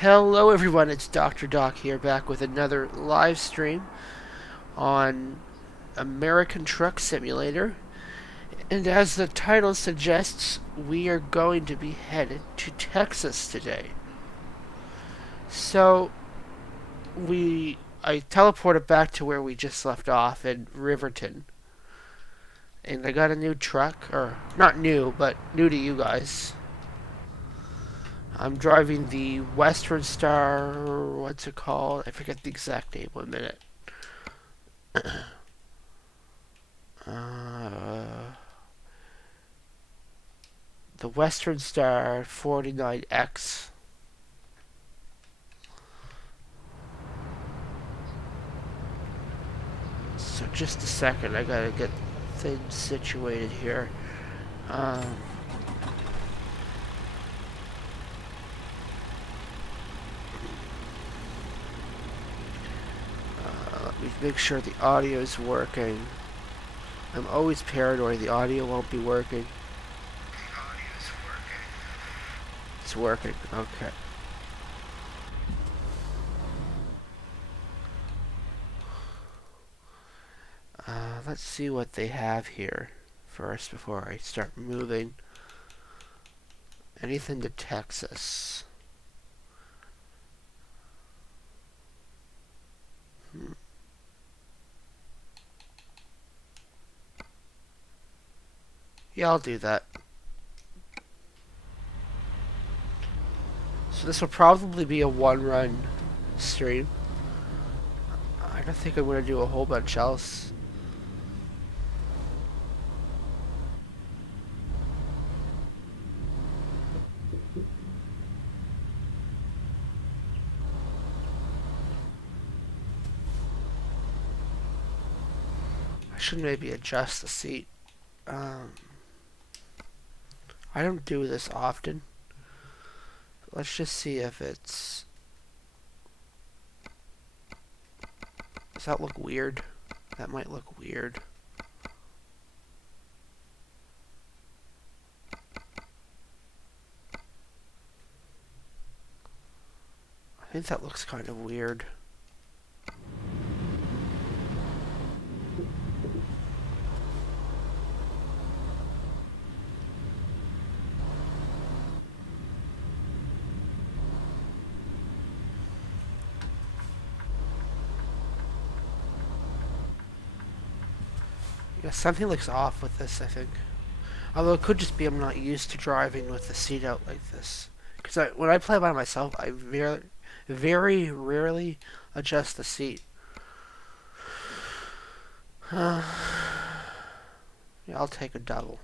Hello, everyone. It's Dr. Doc here, back with another live stream on American Truck Simulator. And as the title suggests, we are going to be headed to Texas today. So, I teleported back to where we just left off in Riverton. And I got a new truck, or not new, but new to you guys. I'm driving the Western Star, what's it called? I forget the exact name, 1 minute. Uh, the Western Star 49X. So just a second, I gotta get things situated here. Um, Let me make sure the audio is working. I'm always paranoid the audio won't be working. It's working, okay. Let's see what they have here first before I start moving. Anything to Texas. Yeah, I'll do that. So this will probably be a one-run stream. I don't think I'm going to do a whole bunch else. I should maybe adjust the seat. Um, I don't do this often. Let's just see if it's... Does that look weird? That might look weird. I think that looks kind of weird. Yeah, something looks off with this, I think. Although it could just be I'm not used to driving with the seat out like this. Because when I play by myself, I very rarely adjust the seat. Yeah, I'll take a double.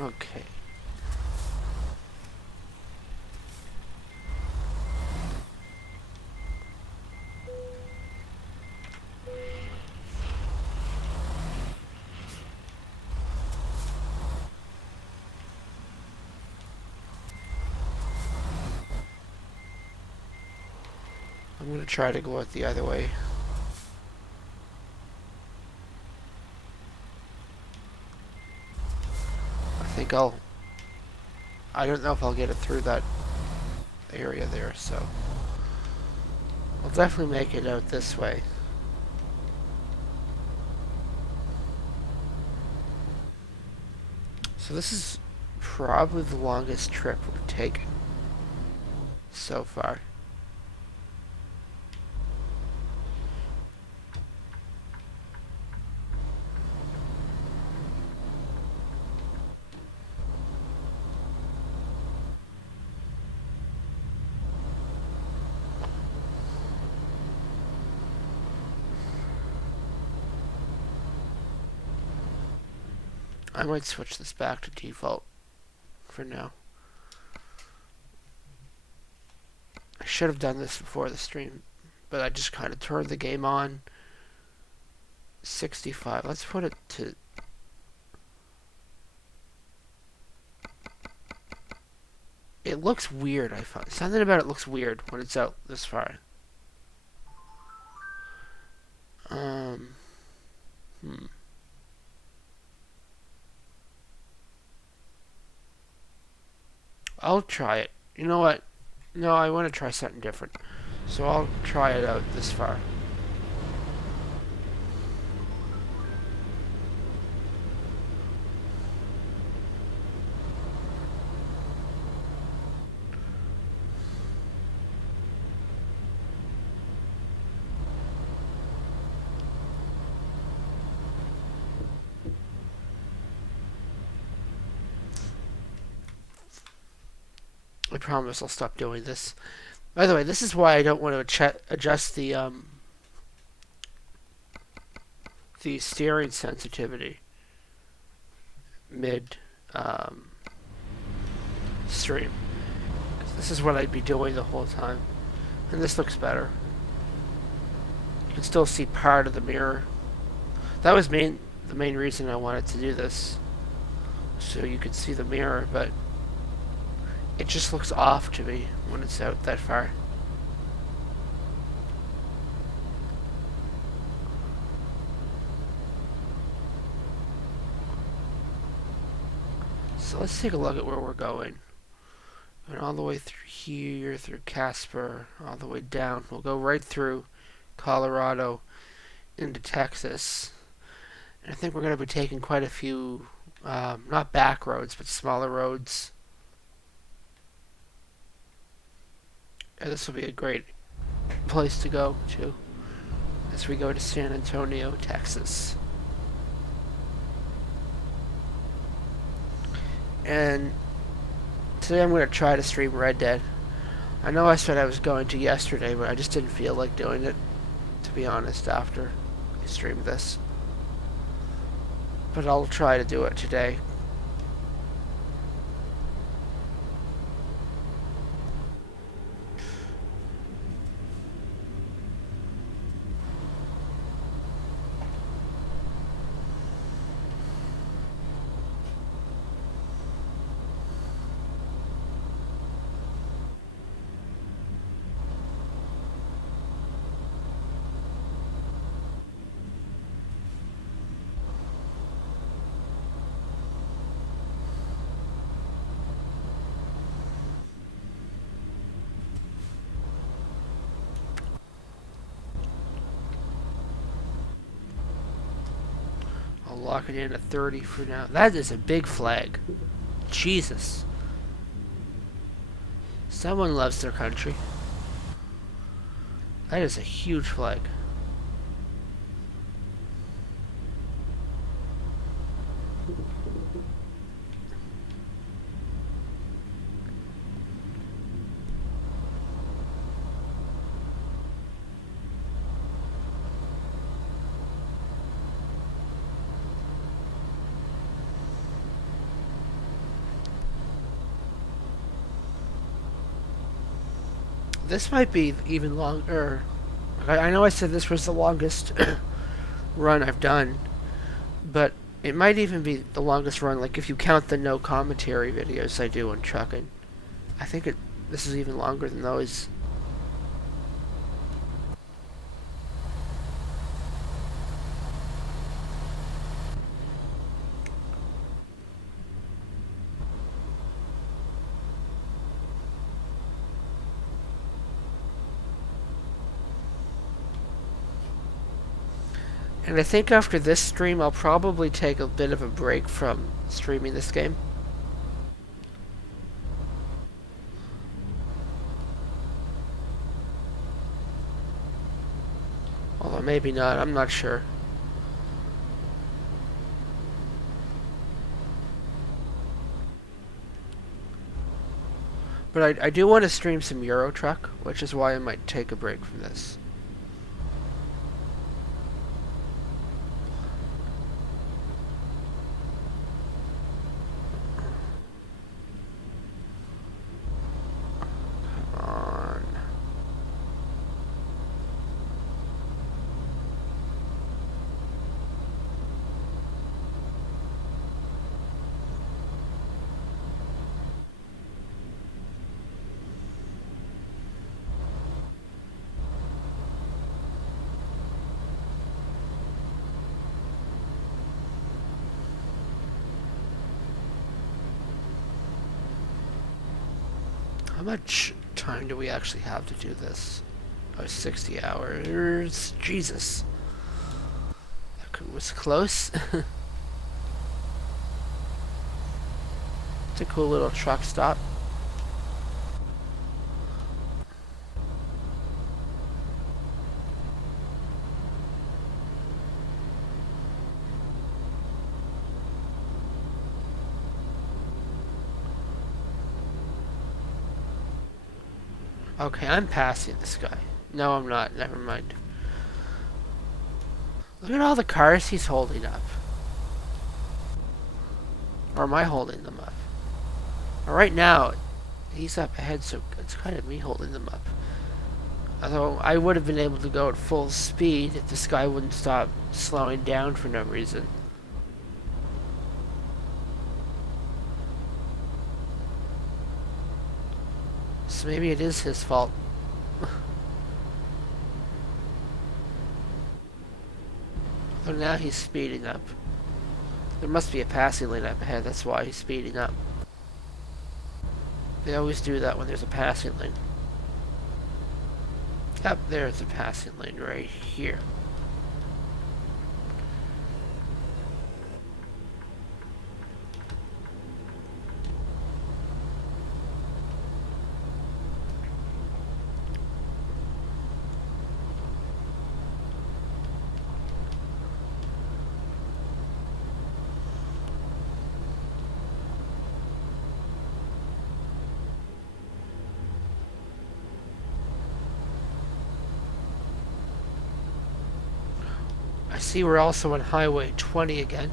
Okay. I'm going to try to go out the other way. I don't know if I'll get it through that area there, so I'll definitely make it out this way. So this is probably the longest trip we've taken so far. I might switch this back to default for now. I should have done this before the stream, but I just kind of turned the game on. 65. Let's put it to... It looks weird, I find. Something about it looks weird when it's out this far. I'll try it. You know what? No, I want to try something different. So I'll try it out this far. I promise I'll stop doing this. By the way, this is why I don't want to adjust the steering sensitivity mid stream. This is what I'd be doing the whole time, and this looks better. You can still see part of the mirror. That was the main reason I wanted to do this, so you could see the mirror, but it just looks off to me when it's out that far. So let's take a look at where we're going. Going all the way through here, through Casper, all the way down. We'll go right through Colorado into Texas. And I think we're going to be taking quite a few, not back roads, but smaller roads. And this will be a great place to go to as we go to San Antonio, Texas. And today I'm going to try to stream Red Dead. I know I said I was going to yesterday, but I just didn't feel like doing it, to be honest, after I streamed this. But I'll try to do it today. Lock it in at 30 for now. That is a big flag. Jesus. Someone loves their country. That is a huge flag. This might be even longer. I know I said this was the longest run I've done, but it might even be the longest run, like if you count the no commentary videos I do on trucking. I think this is even longer than those. And I think after this stream, I'll probably take a bit of a break from streaming this game. Although maybe not, I'm not sure. But I do want to stream some Euro Truck, which is why I might take a break from this. How much time do we actually have to do this? Oh, 60 hours. Jesus. Was close. It's a cool little truck stop. Okay, I'm passing this guy. No, I'm not. Never mind. Look at all the cars he's holding up. Or am I holding them up? Well, right now, he's up ahead, so it's kind of me holding them up. Although I would have been able to go at full speed if this guy wouldn't stop slowing down for no reason. So maybe it is his fault. So now he's speeding up. There must be a passing lane up ahead, that's why he's speeding up. They always do that when there's a passing lane. Yep, there's a passing lane right here. I see we're also on Highway 20 again.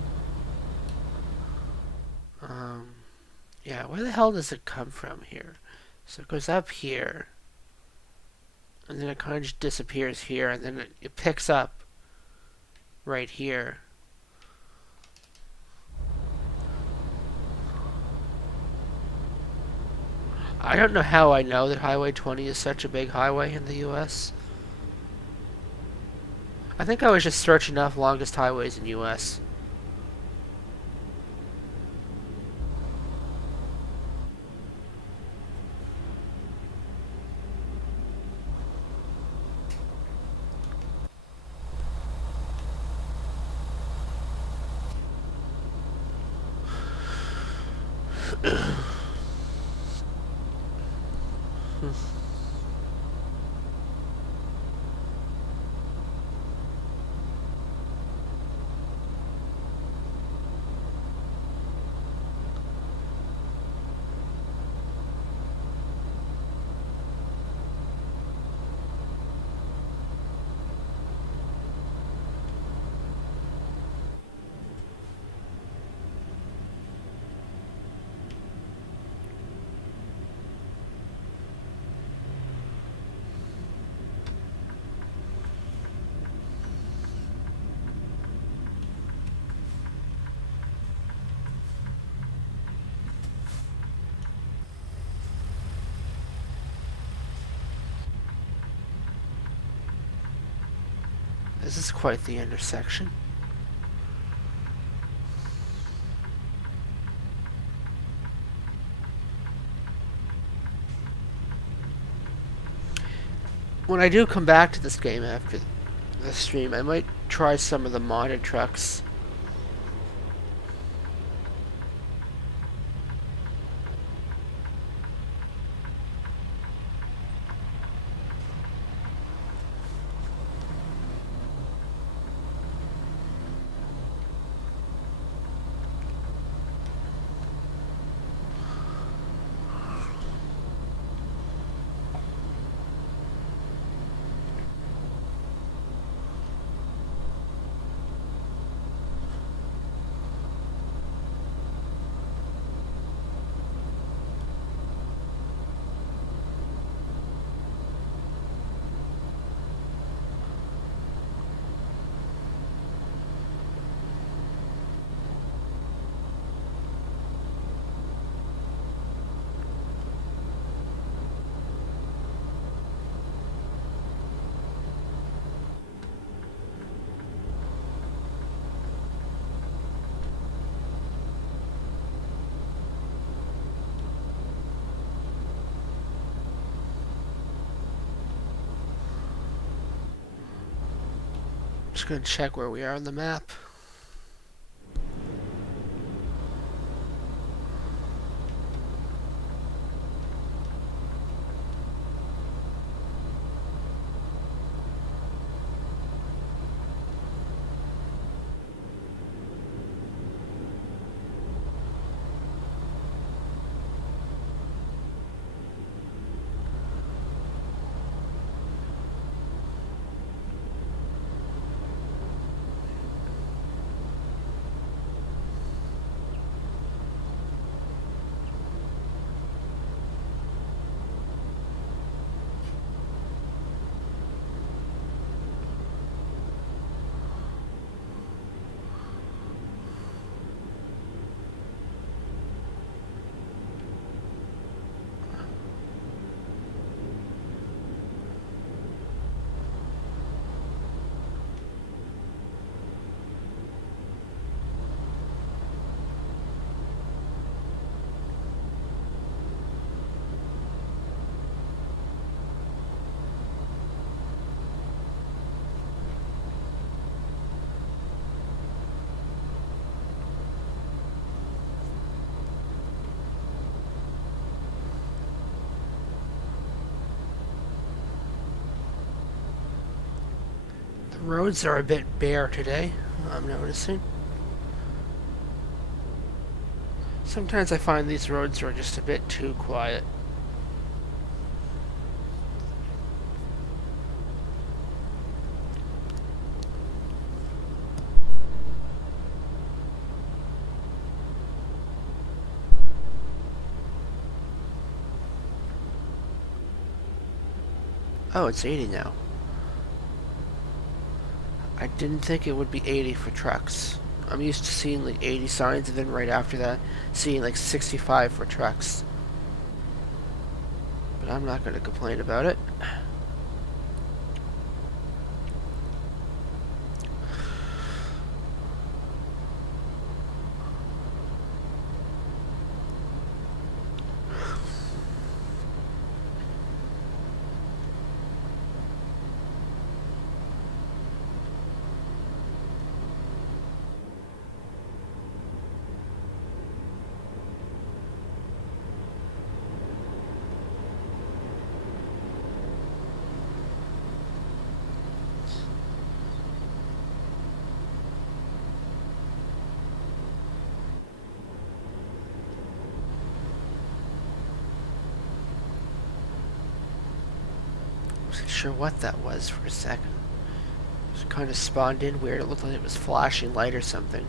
Yeah, where the hell does it come from here? So it goes up here, and then it kind of just disappears here, and then it picks up right here. I don't know how I know that Highway 20 is such a big highway in the US. I think I was just searching up longest highways in US. This is quite the intersection. When I do come back to this game after the stream, I might try some of the modded trucks. Just gonna check where we are on the map. The roads are a bit bare today, I'm noticing. Sometimes I find these roads are just a bit too quiet. Oh, it's 80 now. I didn't think it would be 80 for trucks. I'm used to seeing like 80 signs and then right after that seeing like 65 for trucks. But I'm not going to complain about it. Wasn't sure what that was for a second. It kind of spawned in weird. It looked like it was flashing light or something.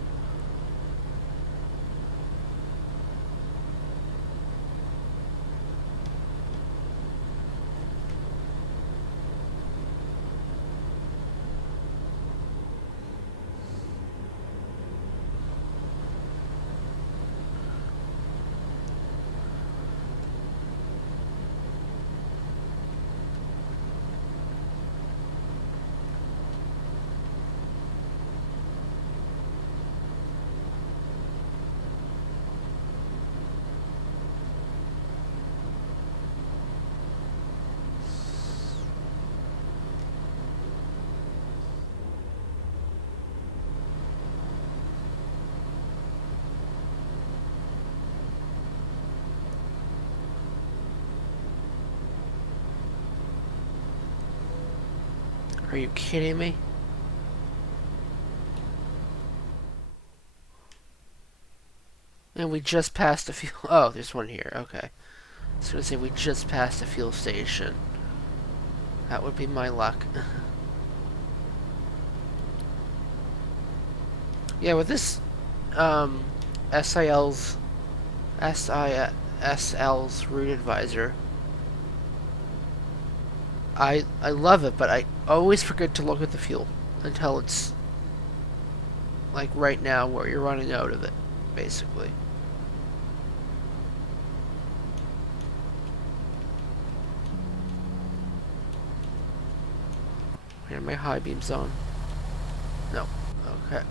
Are you kidding me? And we just passed a fuel... Oh, there's one here. Okay. I was going to say we just passed a fuel station. That would be my luck. Yeah, with this SISL's route advisor, I love it, but I always forget to look at the fuel until it's like right now where you're running out of it, basically. Are my high beams on? No. Okay.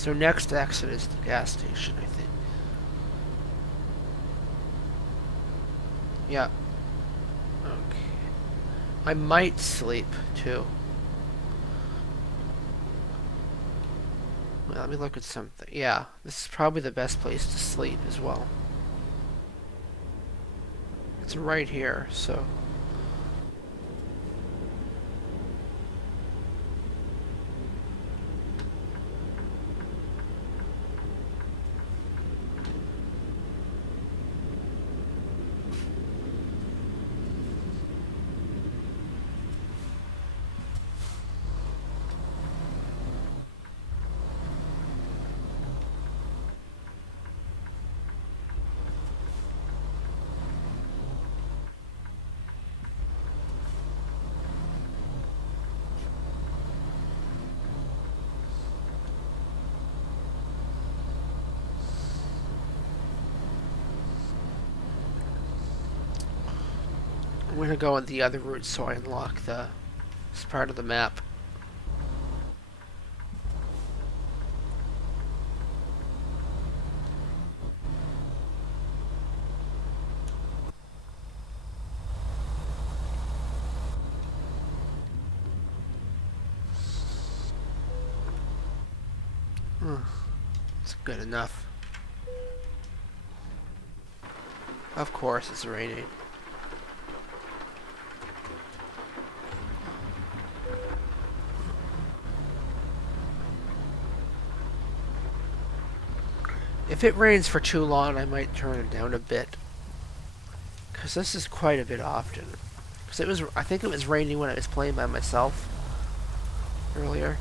So next exit is the gas station, I think. Yeah. Okay. I might sleep, too. Well, let me look at something. Yeah, this is probably the best place to sleep as well. It's right here, so... I'm gonna go on the other route so I unlock this part of the map. It's good enough. Of course it's raining. If it rains for too long, I might turn it down a bit. Because this is quite a bit often. Because I think it was raining when I was playing by myself earlier.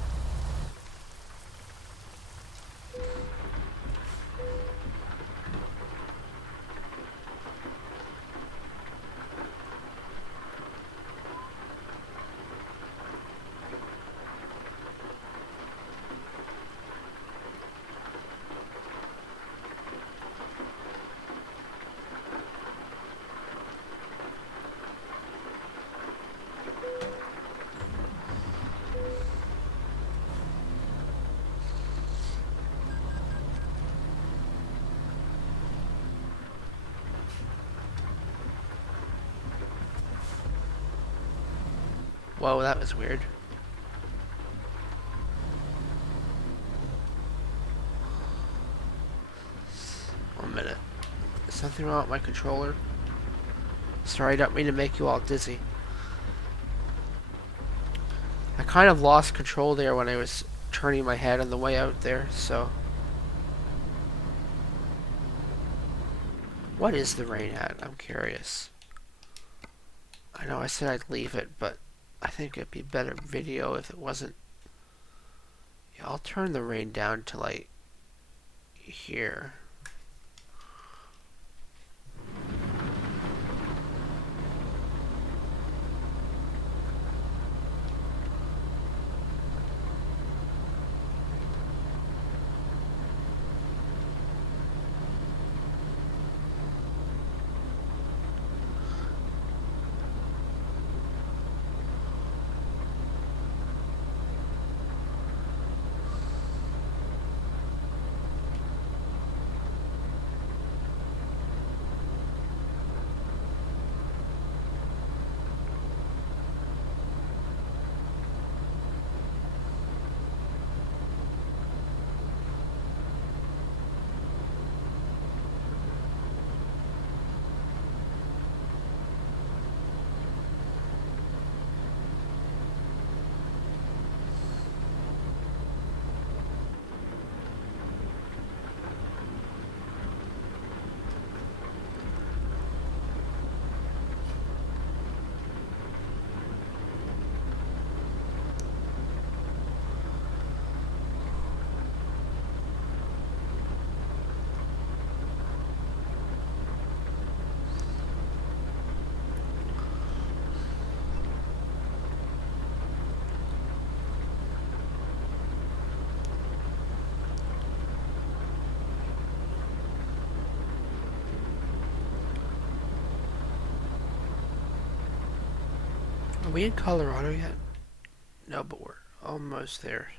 Whoa, that was weird. One minute. Is something wrong with my controller? Sorry, I don't mean to make you all dizzy. I kind of lost control there when I was turning my head on the way out there, so... What is the rain at? I'm curious. I know I said I'd leave it, but I think it'd be better video if it wasn't... Yeah, I'll turn the rain down to, like, here. Are we in Colorado yet? No, but we're almost there.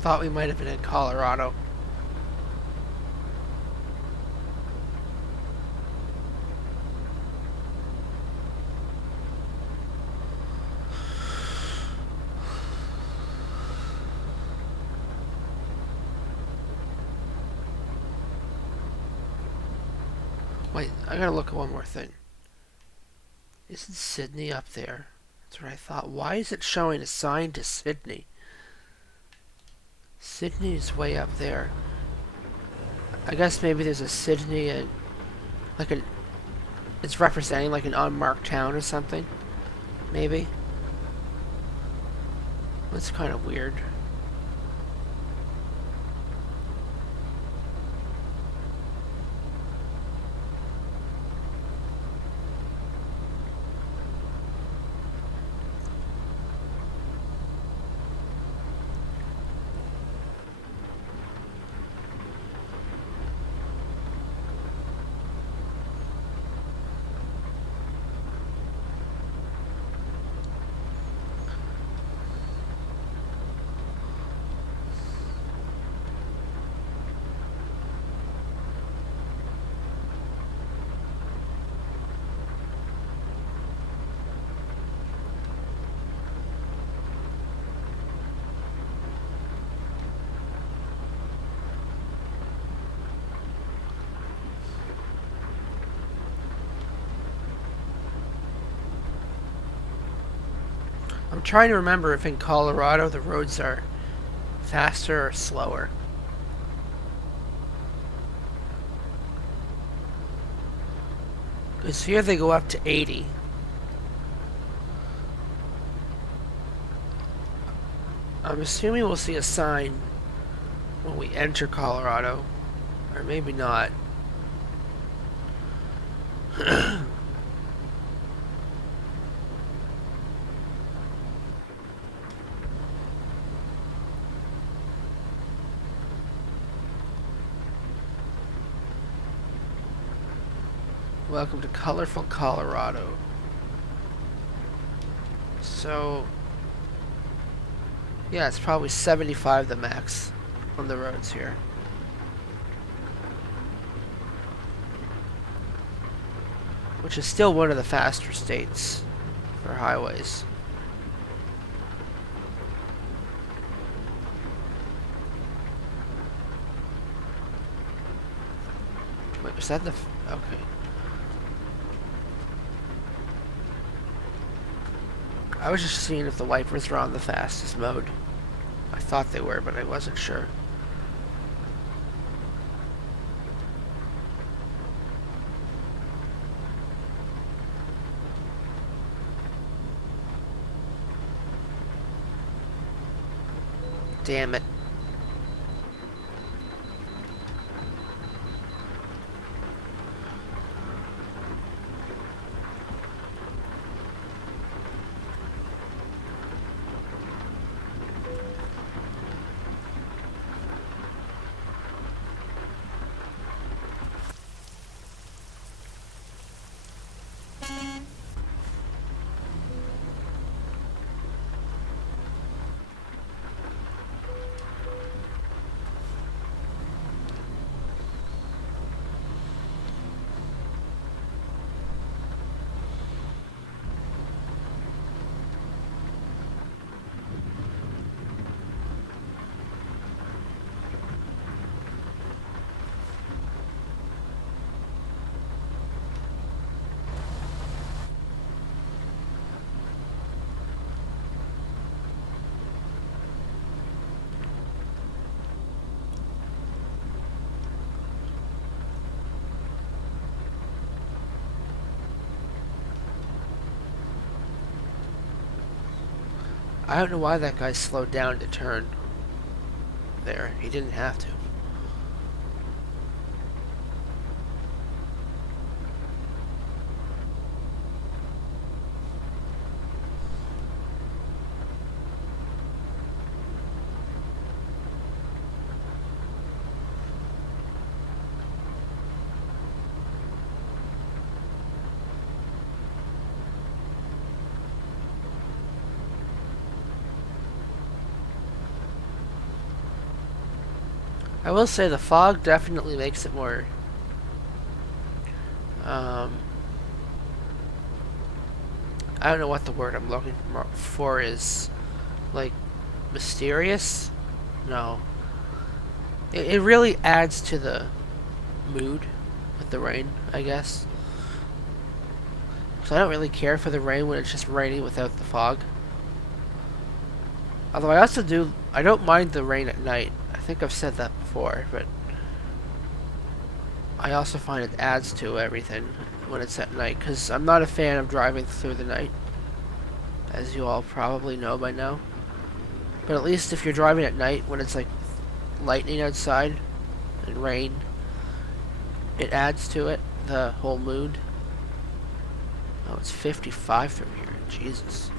Thought we might have been in Colorado. Wait, I gotta look at one more thing. Isn't Sydney up there? That's what I thought. Why is it showing a sign to Sydney? Sydney is way up there. I guess maybe there's a Sydney and like a. It's representing like an unmarked town or something. Maybe. That's kind of weird. I'm trying to remember if in Colorado the roads are faster or slower. Because here they go up to 80. I'm assuming we'll see a sign when we enter Colorado. Or maybe not. Welcome to colorful Colorado. So, yeah, it's probably 75 the max on the roads here. Which is still one of the faster states for highways. Wait, was that the... okay. I was just seeing if the wipers were on the fastest mode. I thought they were, but I wasn't sure. Damn it. I don't know why that guy slowed down to turn there. He didn't have to. I will say the fog definitely makes it more um, I don't know what the word I'm looking for is. Like, mysterious? No. It really adds to the mood with the rain, I guess. So I don't really care for the rain when it's just raining without the fog. Although I don't mind the rain at night. I think I've said that before, but I also find it adds to everything when it's at night, because I'm not a fan of driving through the night, as you all probably know by now. But at least if you're driving at night when it's like lightning outside and rain, it adds to it, the whole mood. Oh, it's 55 through here. Jesus.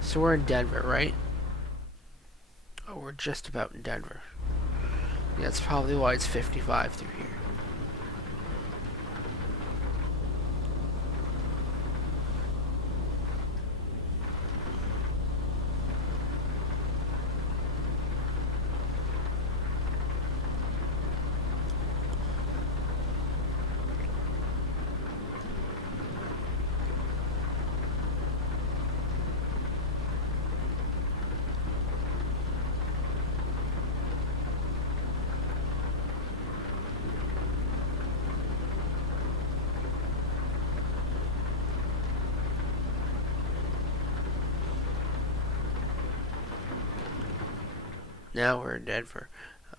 So we're in Denver, right? Oh, we're just about in Denver. Yeah, that's probably why it's 55 through here. Now we're in Denver.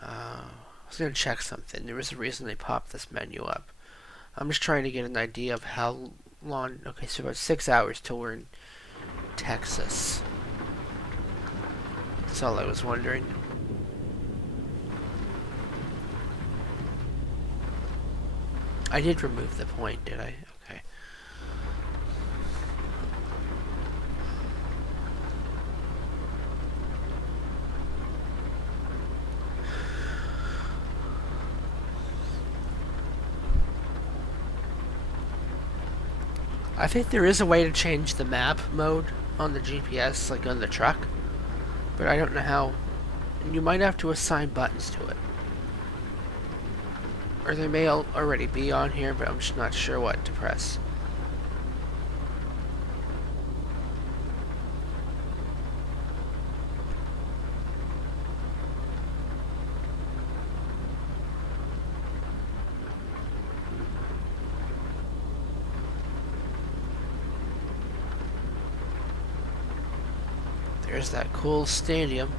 I was going to check something. There was a reason they popped this menu up. I'm just trying to get an idea of how long. Okay, so about 6 hours till we're in Texas. That's all I was wondering. I did remove the point, did I? Okay. I think there is a way to change the map mode on the GPS, like on the truck, but I don't know how. And you might have to assign buttons to it. Or they may already be on here, but I'm just not sure what to press. There's that cool stadium.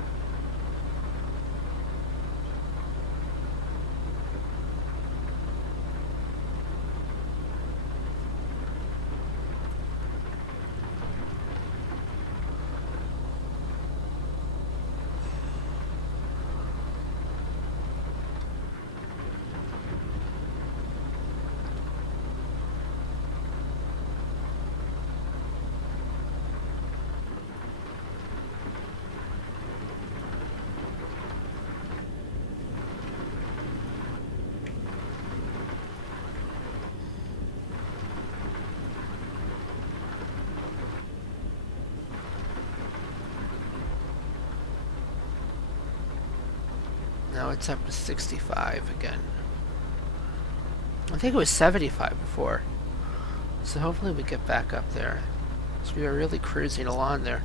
Now it's up to 65 again. I think it was 75 before. So hopefully we get back up there. So we are really cruising along there.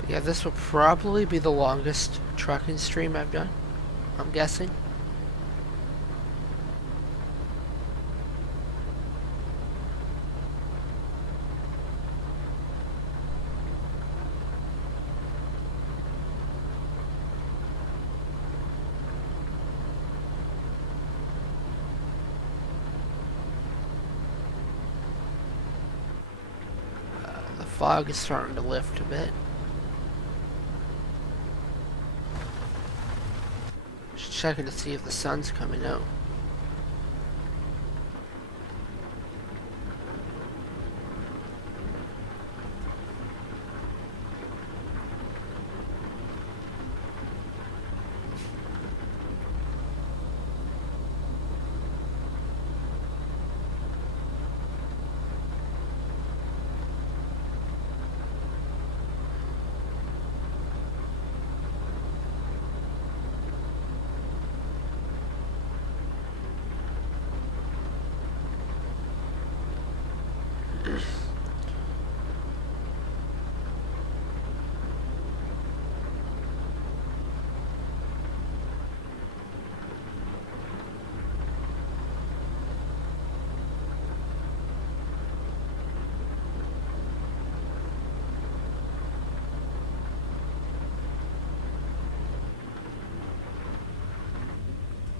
But yeah, this will probably be the longest trucking stream I've done, I'm guessing. The fog is starting to lift a bit. checking to see if the sun's coming out.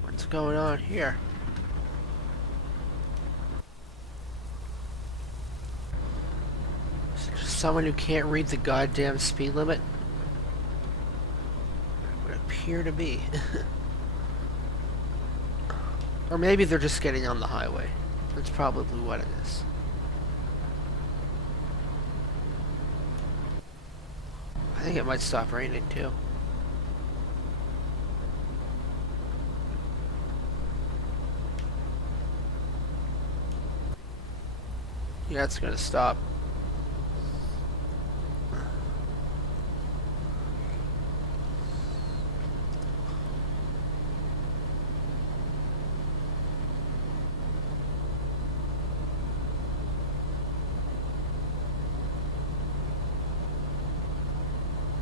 What's going on here? Is there just someone who can't read the goddamn speed limit? It would appear to be. Or maybe they're just getting on the highway. That's probably what it is. I think it might stop raining too. Yeah, it's gonna stop.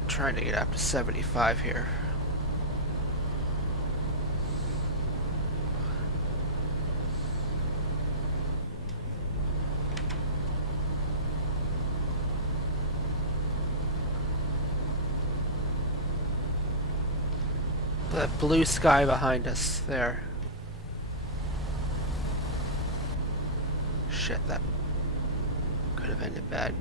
Trying to get up to 75 here. The blue sky behind us there. Shit, that could have ended bad.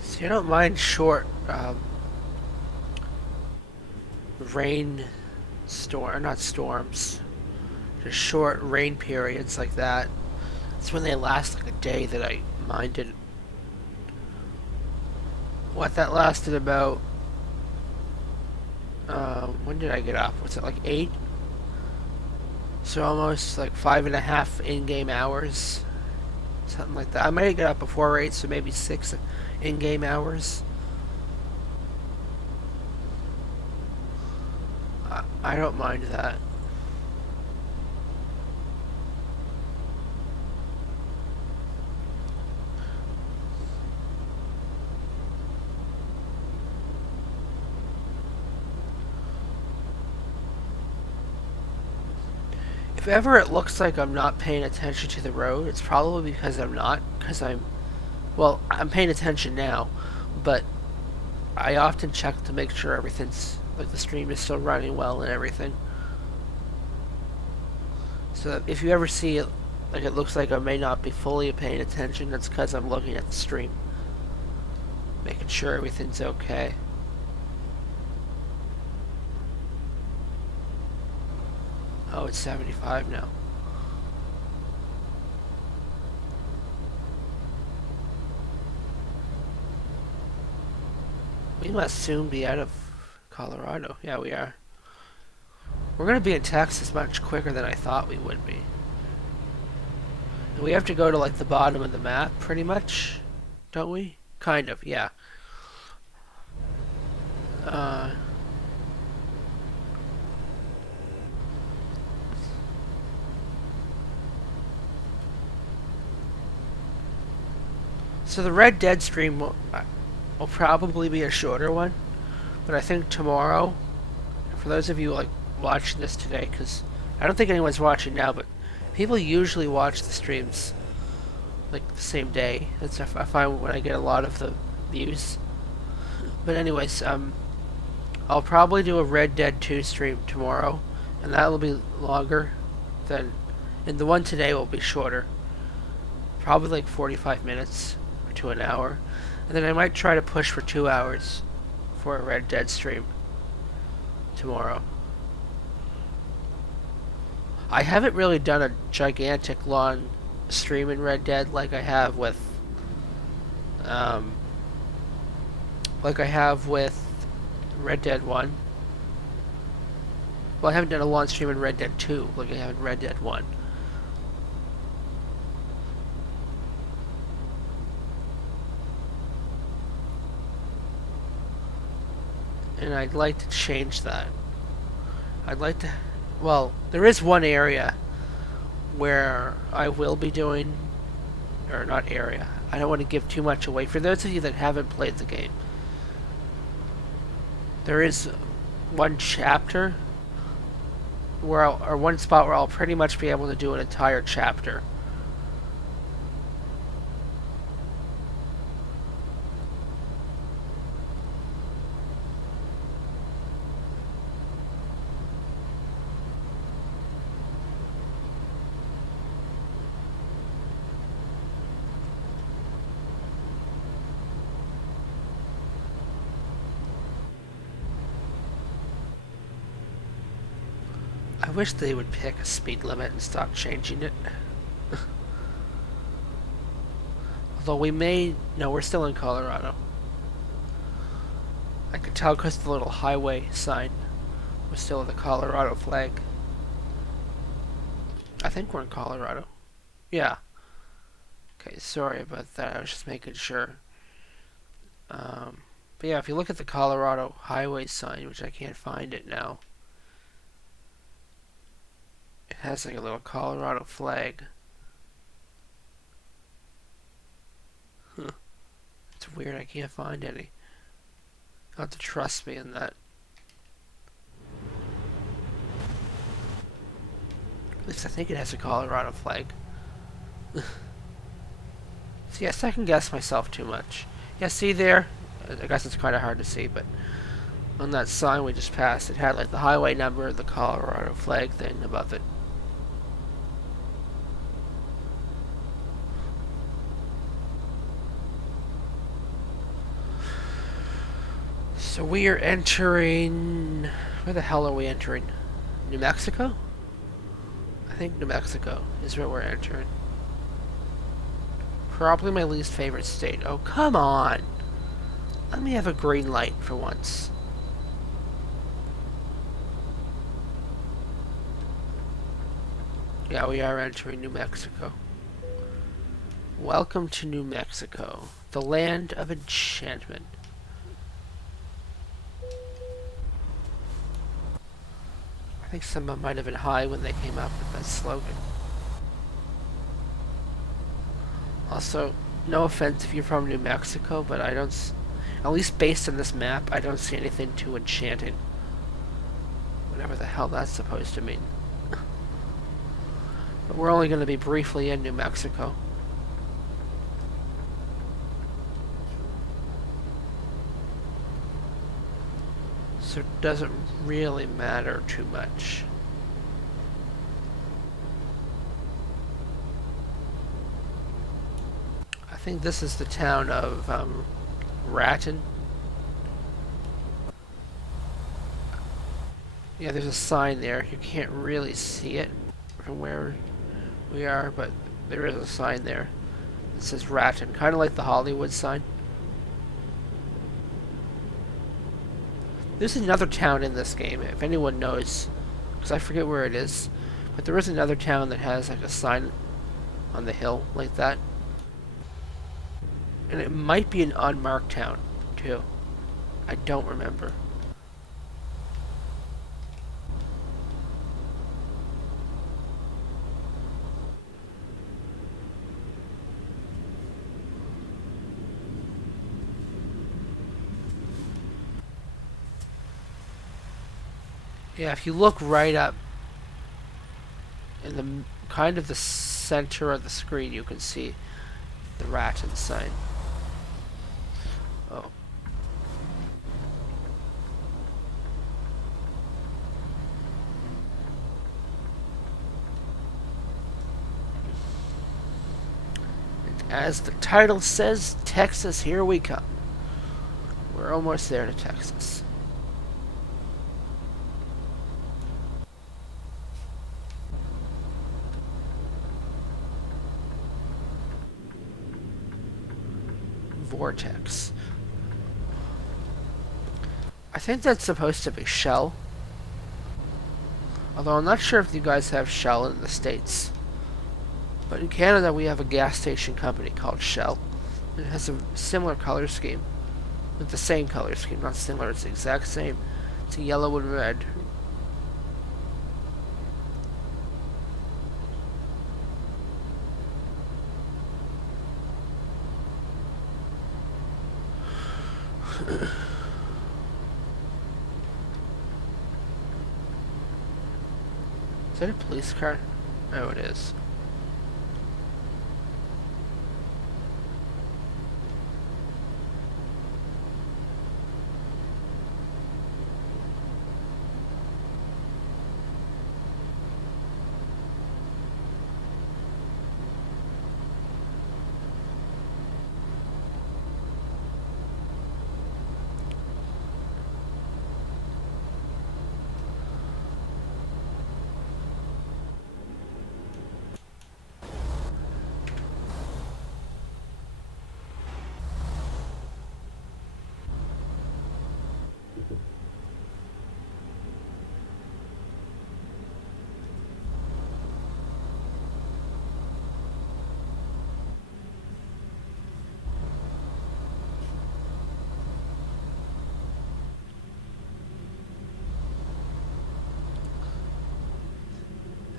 See, I don't mind short rain storm, not storms, just short rain periods like that. It's when they last like a day that I minded. What, that lasted about, when did I get up? Was it like 8? So almost like 5.5 in-game hours. Something like that. I might get up before 8, so maybe 6 in-game hours. I don't mind that. If ever it looks like I'm not paying attention to the road, it's probably because I'm not, because well, I'm paying attention now, but I often check to make sure everything's, like the stream is still running well and everything. So if you ever see it, like it looks like I may not be fully paying attention, that's because I'm looking at the stream. Making sure everything's okay. Oh, it's 75 now. We must soon be out of Colorado. Yeah, we are. We're going to be in Texas much quicker than I thought we would be. And we have to go to like the bottom of the map, pretty much. Don't we? Kind of, yeah. So the Red Dead stream will probably be a shorter one, but I think tomorrow, for those of you like watching this today, because I don't think anyone's watching now, but people usually watch the streams like the same day. That's I find when I get a lot of the views. But anyways, I'll probably do a Red Dead 2 stream tomorrow, and that'll be longer than, and the one today will be shorter, probably like 45 minutes to an hour, and then I might try to push for 2 hours for a Red Dead stream tomorrow. I haven't really done a gigantic long stream in Red Dead like I have with Red Dead 1. Well, I haven't done a long stream in Red Dead 2 like I have in Red Dead 1. And I'd like to change that. I'd like to... Well, there is one area where I will be doing... Or not area. I don't want to give too much away. For those of you that haven't played the game, there is one chapter where or one spot where I'll pretty much be able to do an entire chapter. I wish they would pick a speed limit and stop changing it. Although we may... No, we're still in Colorado. I can tell because the little highway sign was still the Colorado flag. I think we're in Colorado. Yeah. Okay, sorry about that. I was just making sure. But yeah, if you look at the Colorado highway sign, which I can't find it now, it has like a little Colorado flag. Huh. It's weird, I can't find any. You'll have to trust me in that. At least I think it has a Colorado flag. See, I second guess myself too much. Yeah, see there? I guess it's kind of hard to see, but on that sign we just passed, it had like the highway number, the Colorado flag thing above it. So we are entering... Where the hell are we entering? New Mexico? I think New Mexico is where we're entering. Probably my least favorite state. Oh, come on! Let me have a green light for once. Yeah, we are entering New Mexico. Welcome to New Mexico, the land of enchantment. I think someone might have been high when they came up with that slogan. Also, no offense if you're from New Mexico, but I don't... At least based on this map, I don't see anything too enchanting. Whatever the hell that's supposed to mean. But we're only going to be briefly in New Mexico. So it doesn't really matter too much. I think this is the town of Raton. Yeah, there's a sign there. You can't really see it from where we are, but there is a sign there that says Raton, kind of like the Hollywood sign. There's another town in this game, if anyone knows, because I forget where it is, but there is another town that has like a sign on the hill like that. And it might be an unmarked town, too. I don't remember. Yeah, if you look right up in the kind of the center of the screen, you can see The rat and sign. Oh. And as the title says, Texas, here we come. We're almost there to Texas. Vortex. I think that's supposed to be Shell. Although I'm not sure if you guys have Shell in the States. But in Canada we have a gas station company called Shell. It has a similar color scheme. With the same color scheme, not similar, it's the exact same. It's yellow and red. Is that a police car? Oh, it is.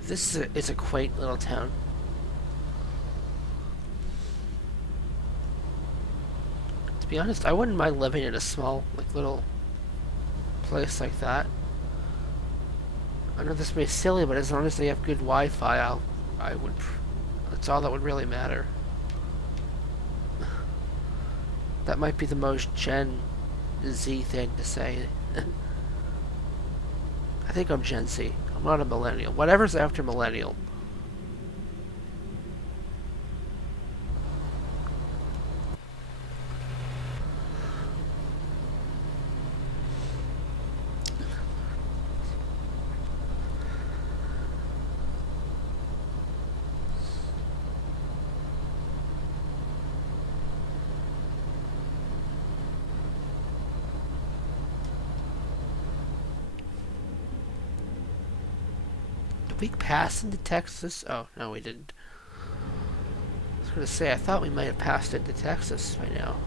This is a quaint little town. To be honest, I wouldn't mind living in a small, little place like that. I know this may be silly, but as long as they have good Wi-Fi, I would. That's all that would really matter. That might be the most Gen Z thing to say. I think I'm Gen Z. I'm not a millennial. Whatever's after millennial. Did we pass into Texas? Oh, no, we didn't. I was going to say, I thought we might have passed into Texas by now.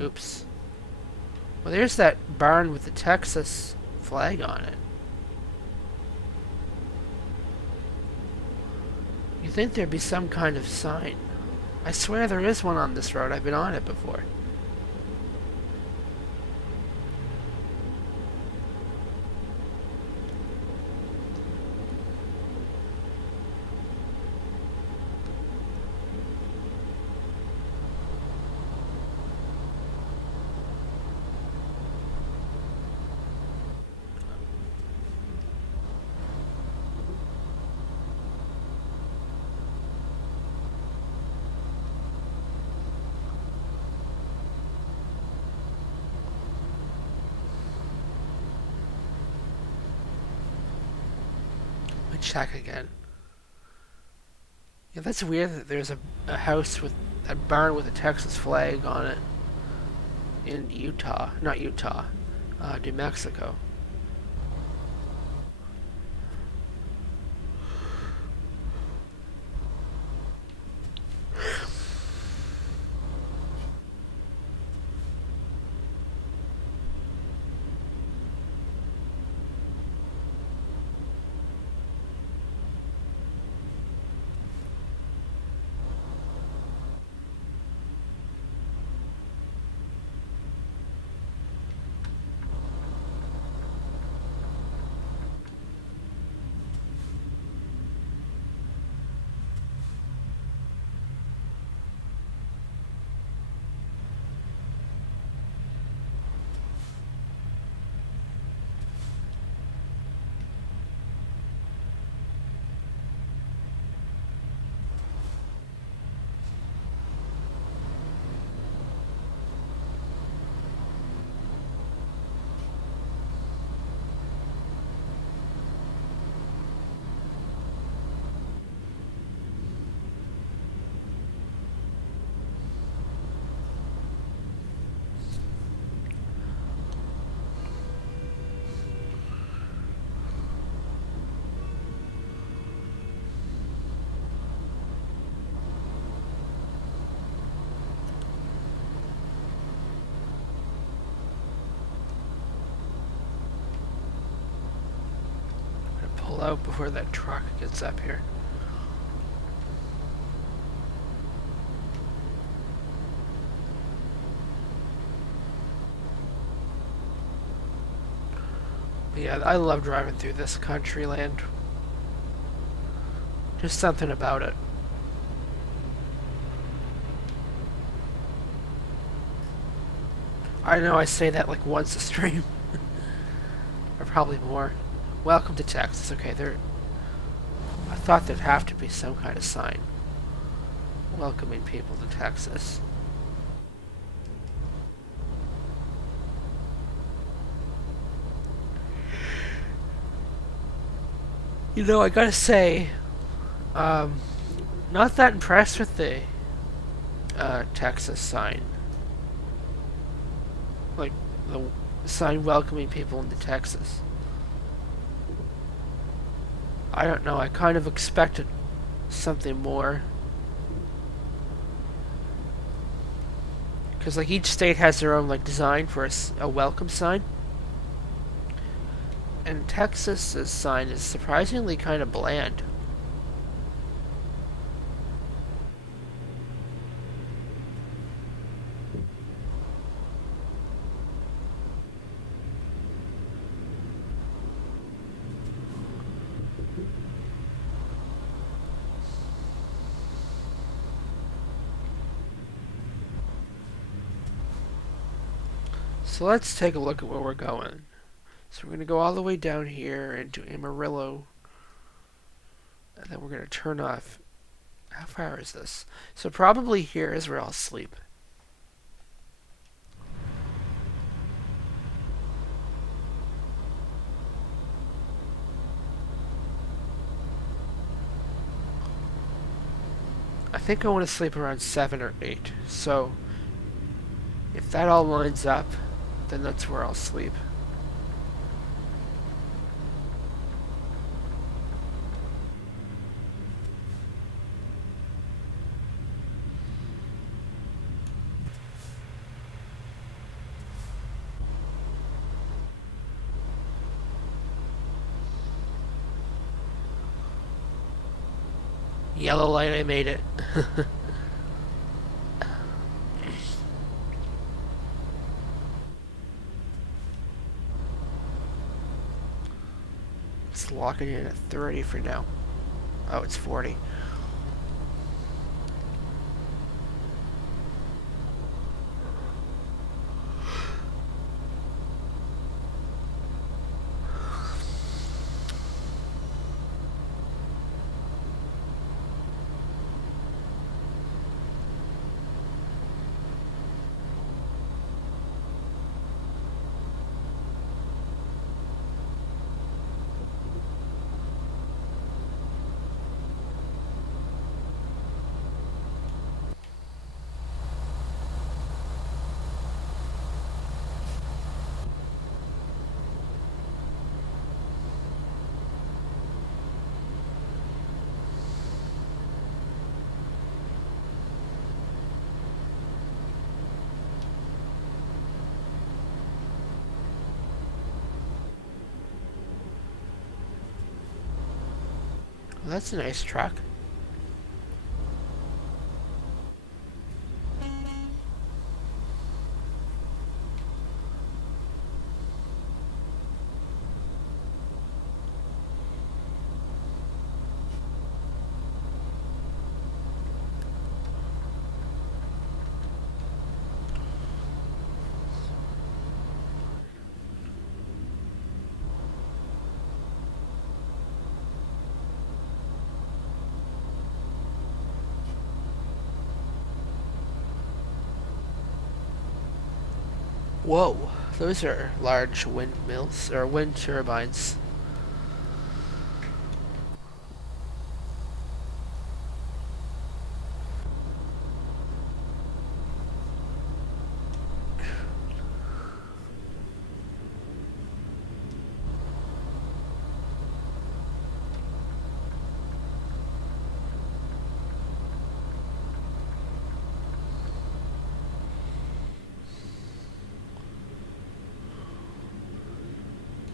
Oops. Well, there's that barn with the Texas flag on it. You'd think there'd be some kind of sign. I swear there is one on this road. I've been on it before. Check again. Yeah, that's weird that there's a house with a barn with a Texas flag on it in Utah. Not Utah, New Mexico. pull out before that truck gets up here. But yeah, I love driving through this country land. Just something about it. I know I say that like once a stream. Or probably more. Welcome to Texas. Okay, there. I thought there'd have to be some kind of sign welcoming people to Texas. You know, I gotta say, not that impressed with the Texas sign. Like, the sign welcoming people into Texas. I don't know, I kind of expected something more. Because, like, each state has their own, like, design for a welcome sign. And Texas's sign is surprisingly kind of bland. So let's take a look at where we're going. So we're going to go all the way down here into Amarillo. And then we're going to turn off. How far is this? So probably here is where I'll sleep. I think I want to sleep around 7 or 8. So if that all lines up, then that's where I'll sleep. Yellow light, I made it. It's locking in at 30 for now. Oh, it's 40. Well, that's a nice truck. Whoa, those are large windmills, or wind turbines.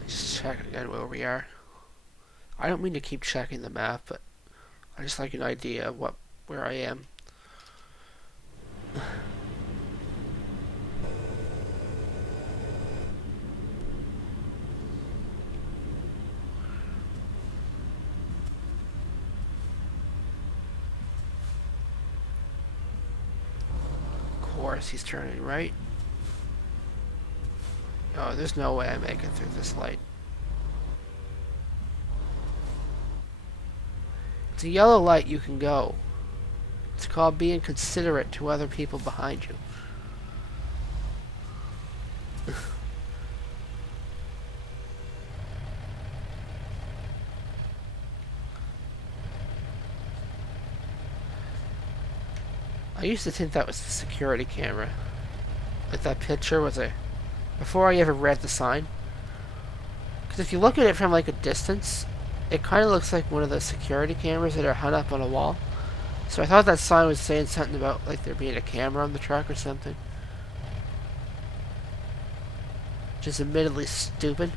Check again where we are. I don't mean to keep checking the map, but I just like an idea of where I am. Of course, he's turning right. Oh, there's no way I make it through this light. It's a yellow light, you can go. It's called being considerate to other people behind you. I used to think that was the security camera. Like that picture was a... Before I ever read the sign. Because if you look at it from like a distance, it kind of looks like one of those security cameras that are hung up on a wall. So I thought that sign was saying something about like there being a camera on the truck or something. Which is admittedly stupid.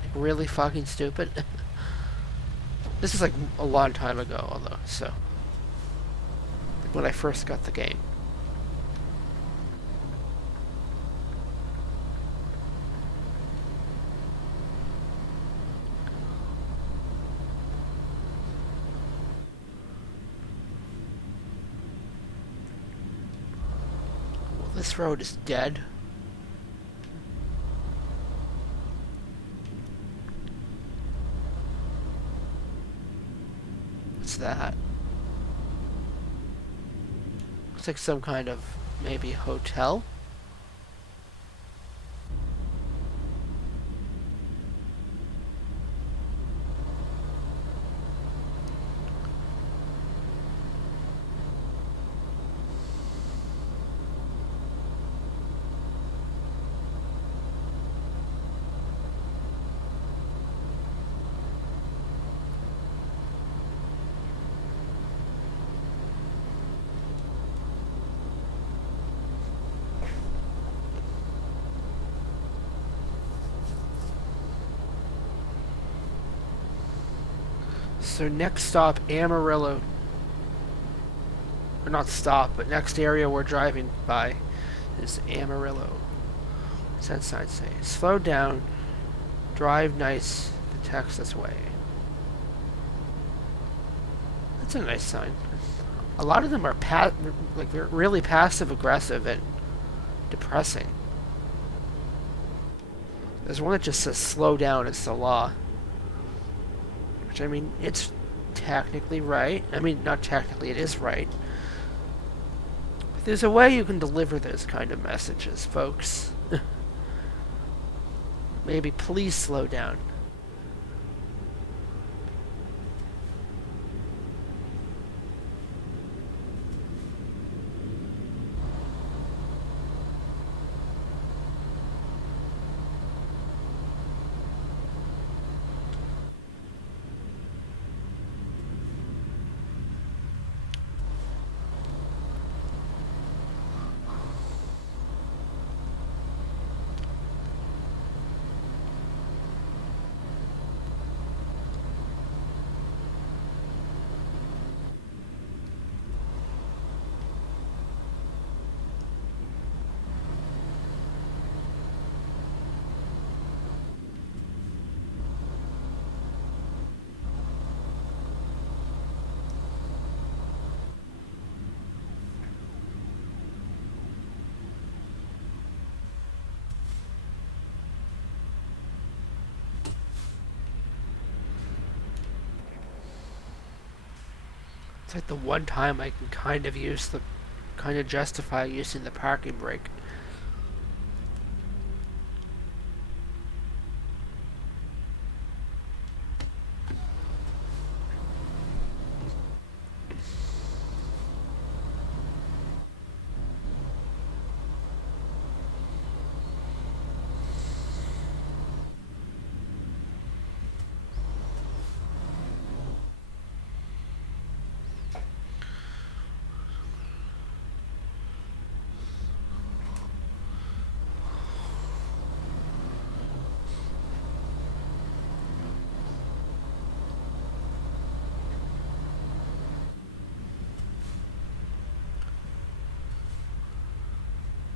Like really fucking stupid. This is like a long time ago, although, so. Like when I first got the game. Well, this road is dead. What's that? Looks like some kind of maybe hotel. So next stop, Amarillo. Or not stop, but next area we're driving by is Amarillo. What's that sign say? Slow down, drive nice, the Texas way. That's a nice sign. A lot of them are like they're really passive aggressive and depressing. There's one that just says slow down, it's the law. Which, I mean, it's technically right. I mean, not technically, it is right. But there's a way you can deliver those kind of messages, folks. Maybe please slow down. It's like the one time I can kind of justify using the parking brake.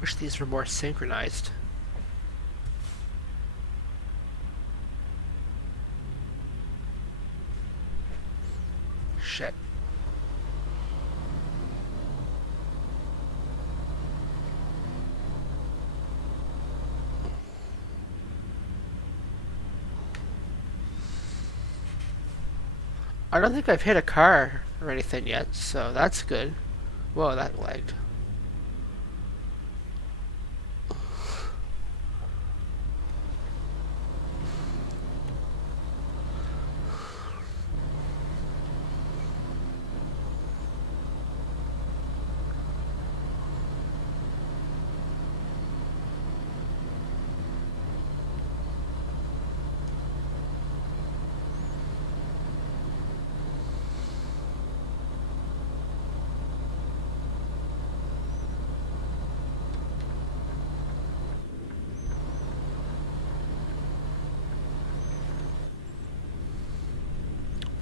Wish these were more synchronized. Shit. I don't think I've hit a car or anything yet, so that's good. Whoa, that lagged.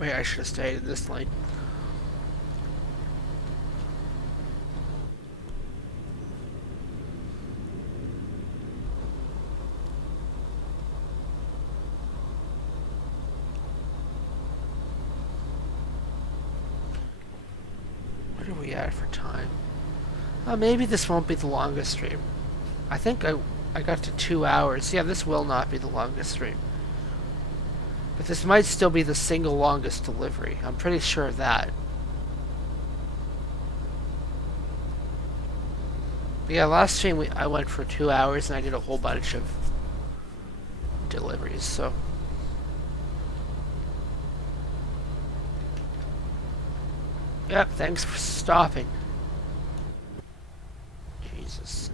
Wait, I should have stayed in this lane. What are we at for time? Maybe this won't be the longest stream. I think I got to 2 hours. Yeah, this will not be the longest stream. But this might still be the single longest delivery. I'm pretty sure of that. But yeah, last stream I went for 2 hours and I did a whole bunch of deliveries, so. Yep, thanks for stopping. Jesus.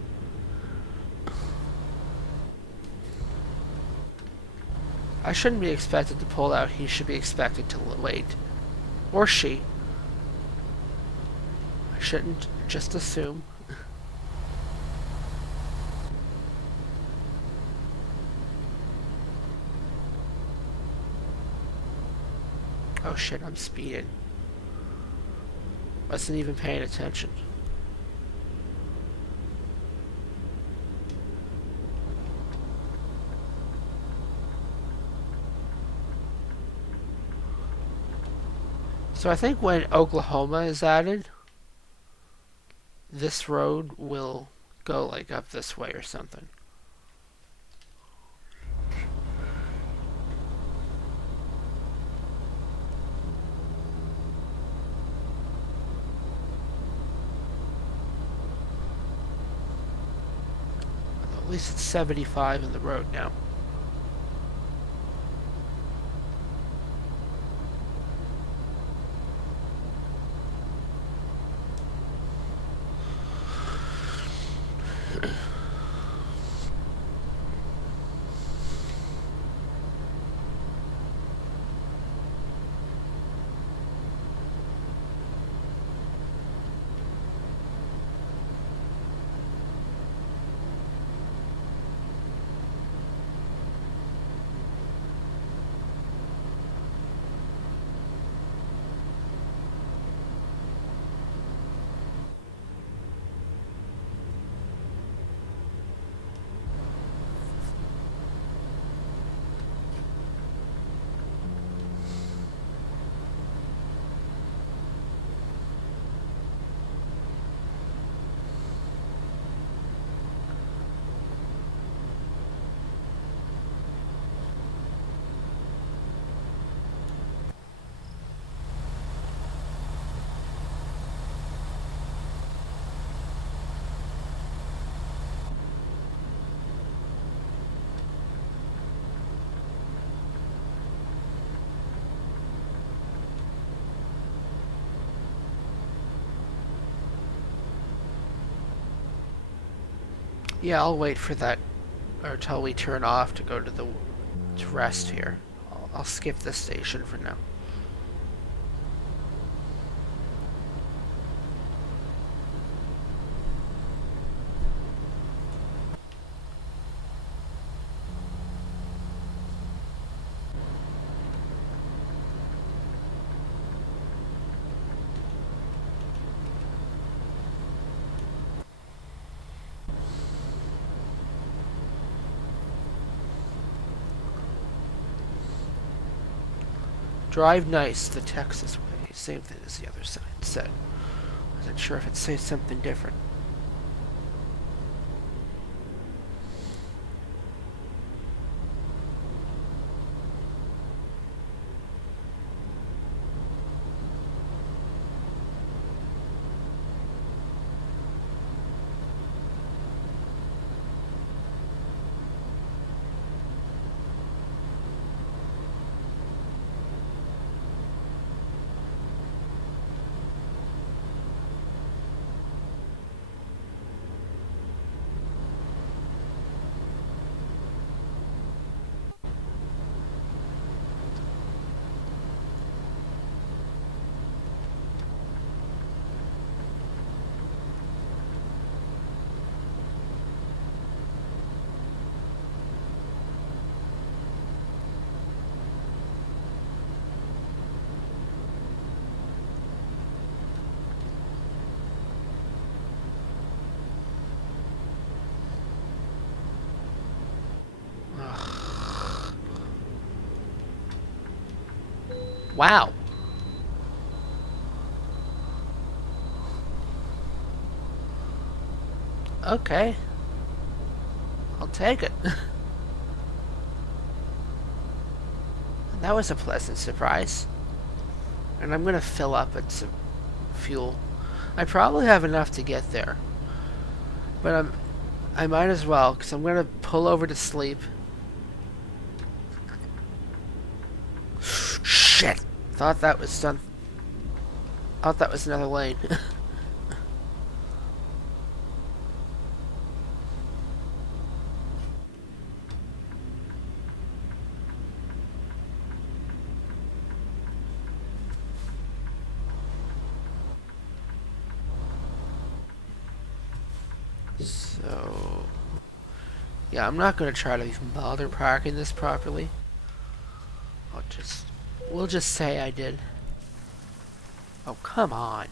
I shouldn't be expected to pull out. He should be expected to wait. Or she. I shouldn't just assume. Oh shit, I'm speeding. Wasn't even paying attention. So I think when Oklahoma is added, this road will go like up this way or something. At least it's 75 in the road now. Yeah, I'll wait for that, or until we turn off to go to rest here. I'll skip this station for now. Drive nice the Texas way. Same thing as the other sign said. Wasn't sure if it said something different. Wow. Okay. I'll take it. That was a pleasant surprise. And I'm gonna fill up at some fuel. I probably have enough to get there. But I might as well, because I'm gonna pull over to sleep. Shit! Thought that was done. Thought that was another lane. So, yeah, I'm not gonna try to even bother parking this properly. We'll just say I did. Oh, come on.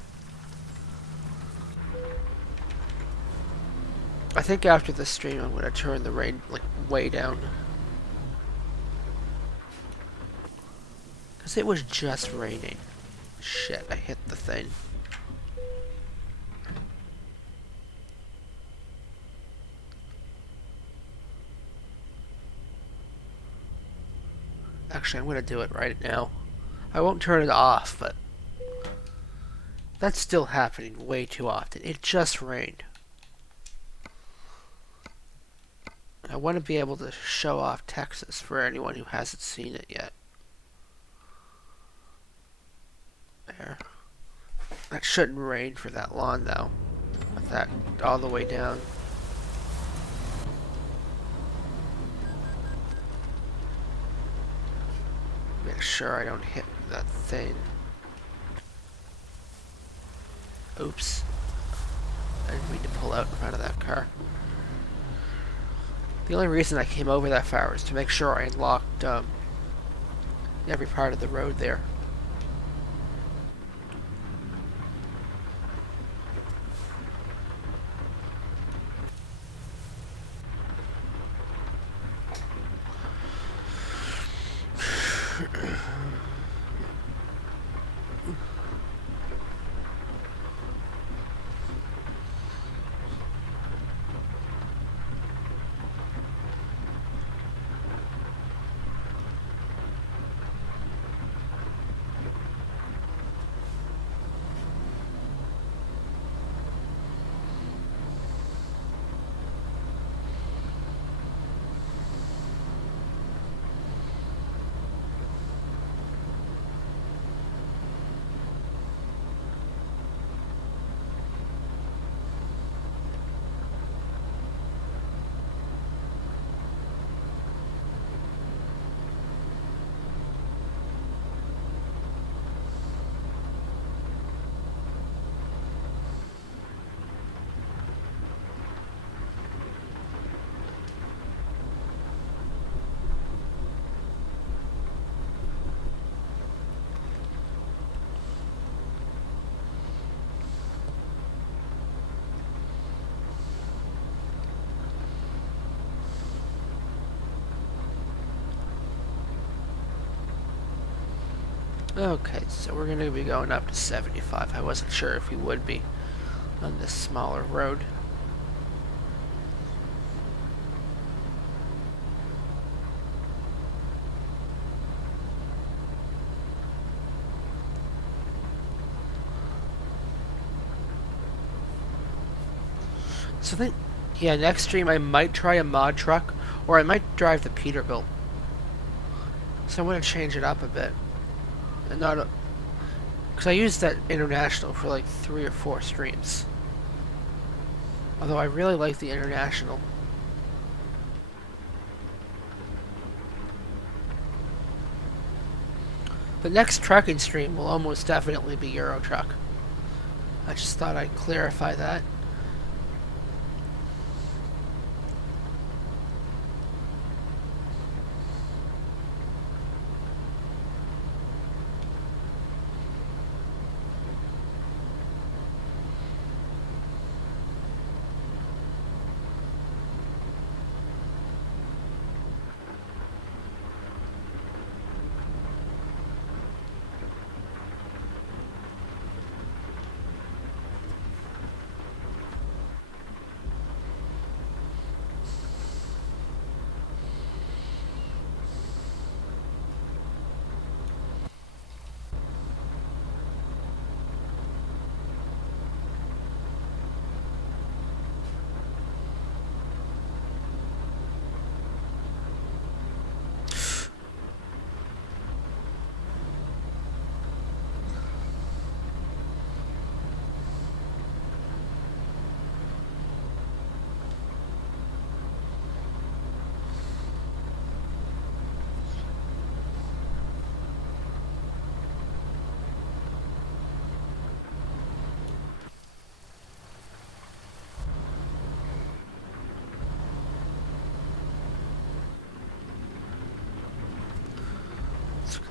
I think after the stream I'm gonna turn the rain like way down. Cause it was just raining. Shit, I hit the thing. Actually, I'm gonna do it right now. I won't turn it off, but that's still happening way too often. It just rained. I want to be able to show off Texas for anyone who hasn't seen it yet. There. That shouldn't rain for that long, though. With that all the way down. Make sure I don't hit that thing. Oops. I didn't mean to pull out in front of that car. The only reason I came over that far was to make sure I unlocked every part of the road there. Okay, so we're gonna be going up to 75. I wasn't sure if we would be on this smaller road. So then, yeah, next stream I might try a mod truck, or I might drive the Peterbilt. So I'm gonna change it up a bit, and not because I used that International for like 3 or 4 streams. Although I really like the International. The next trucking stream will almost definitely be Euro Truck. I just thought I'd clarify that.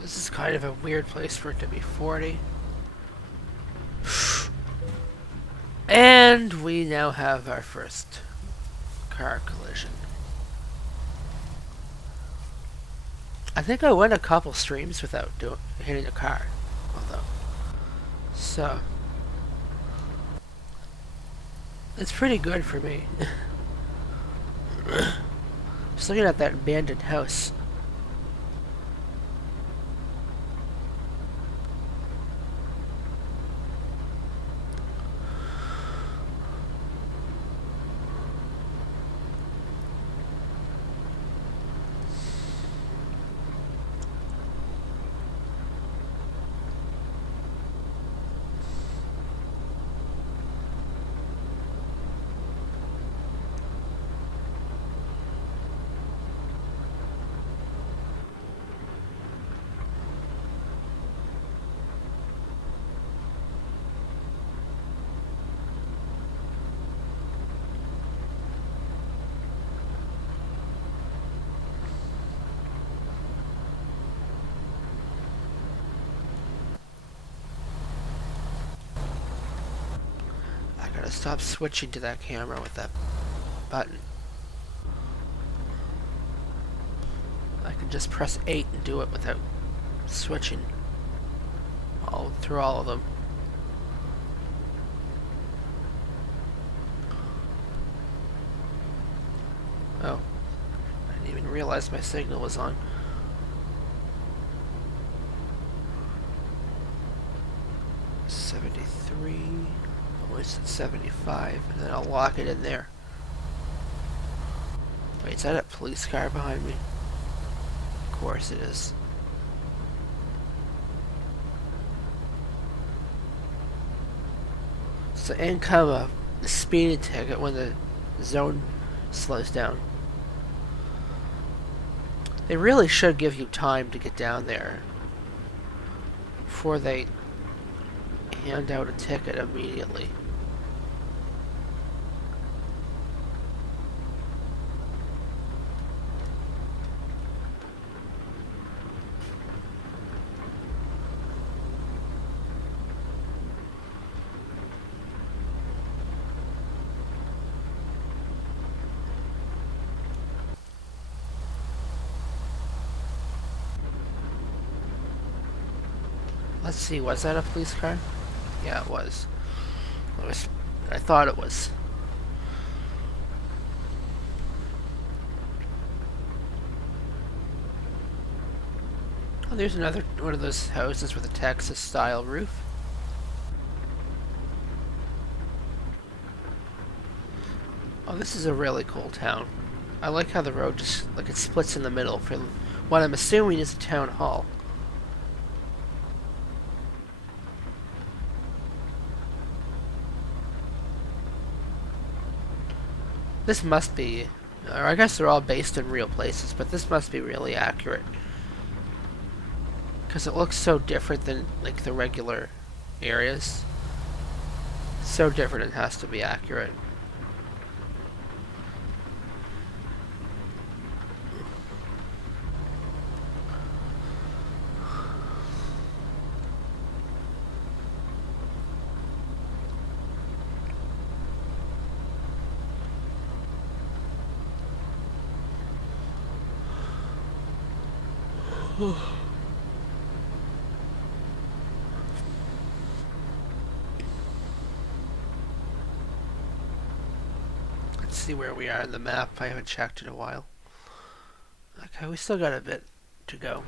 This is kind of a weird place for it to be 40. And we now have our first car collision. I think I went a couple streams without hitting a car, although. So, it's pretty good for me. Just looking at that abandoned house. I gotta stop switching to that camera with that button. I can just press 8 and do it without switching through all of them. Oh, I didn't even realize my signal was on. Always at 75, and then I'll lock it in there. Wait, is that a police car behind me? Of course it is. So income a speeding ticket when the zone slows down. They really should give you time to get down there before they hand out a ticket immediately. Let's see, was that a police car? Yeah, it was. I thought it was. Oh, there's another one of those houses with a Texas-style roof. Oh, this is a really cool town. I like how the road just, like, it splits in the middle for what I'm assuming is a town hall. This must be, or I guess they're all based in real places, but this must be really accurate. Because it looks so different than, like, the regular areas. So different it has to be accurate. Let's see where we are on the map. I haven't checked in a while. Okay, we still got a bit to go.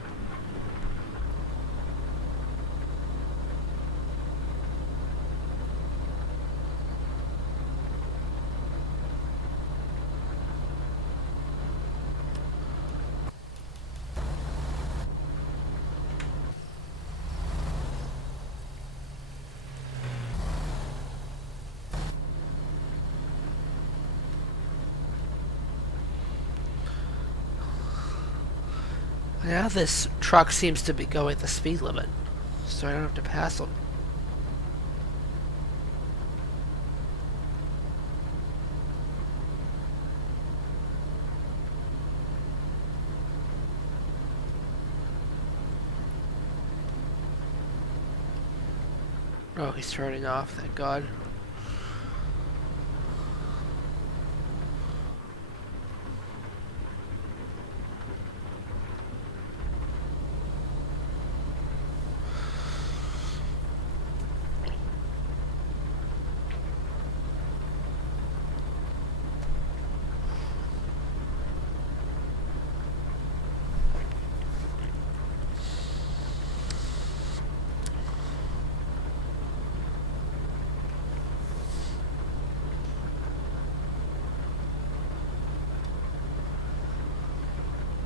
Now this truck seems to be going the speed limit, so I don't have to pass them. Oh, he's turning off, thank God.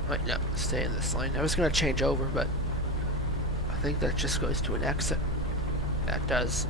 Wait, no, stay in this lane. I was gonna change over, but I think that just goes to an exit. That does.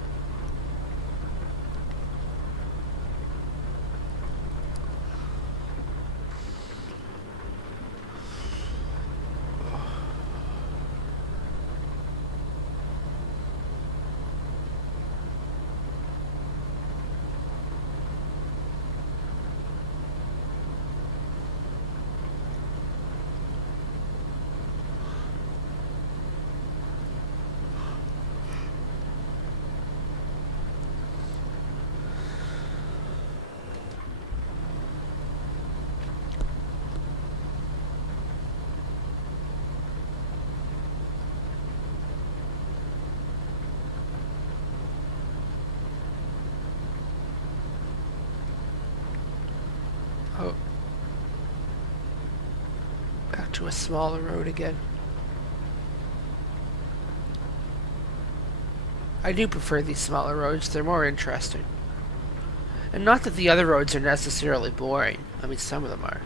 Oh. Back to a smaller road again. I do prefer these smaller roads, they're more interesting. And not that the other roads are necessarily boring. I mean, some of them are.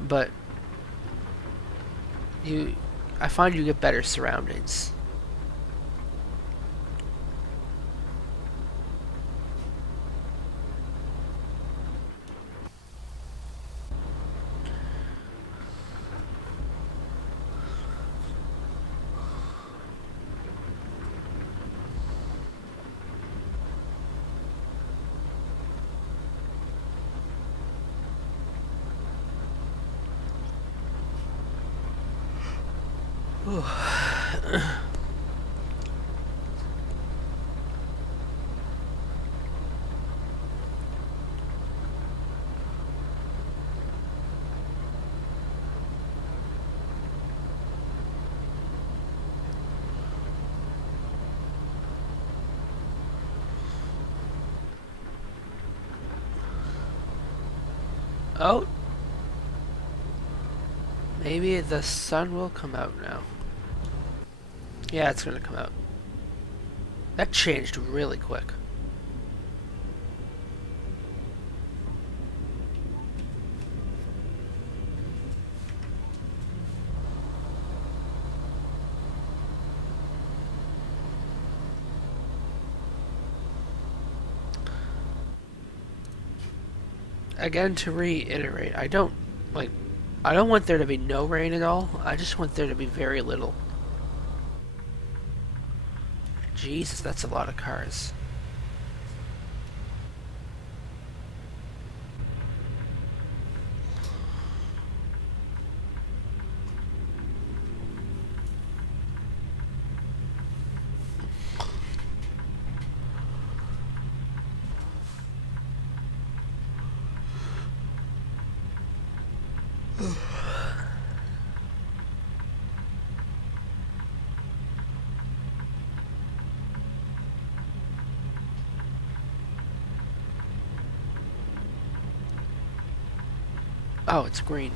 But I find you get better surroundings. Oh, maybe the sun will come out now. Yeah, it's gonna come out. That changed really quick. Again, to reiterate, like I don't want there to be no rain at all. I just want there to be very little. Jesus, that's a lot of cars. Oh, it's green.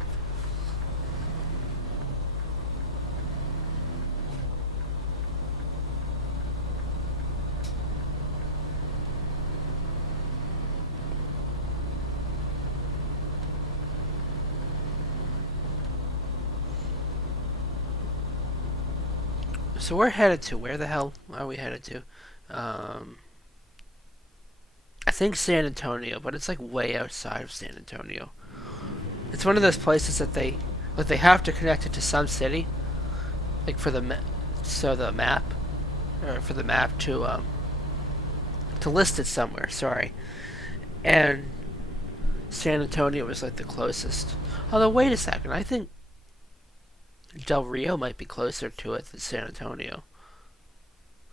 So we're headed to, where the hell are we headed to? I think San Antonio, but it's like way outside of San Antonio. It's one of those places that they have to connect it to some city, like for the so the map, or for the map to list it somewhere. Sorry, and San Antonio was like the closest. Although wait a second, I think Del Rio might be closer to it than San Antonio.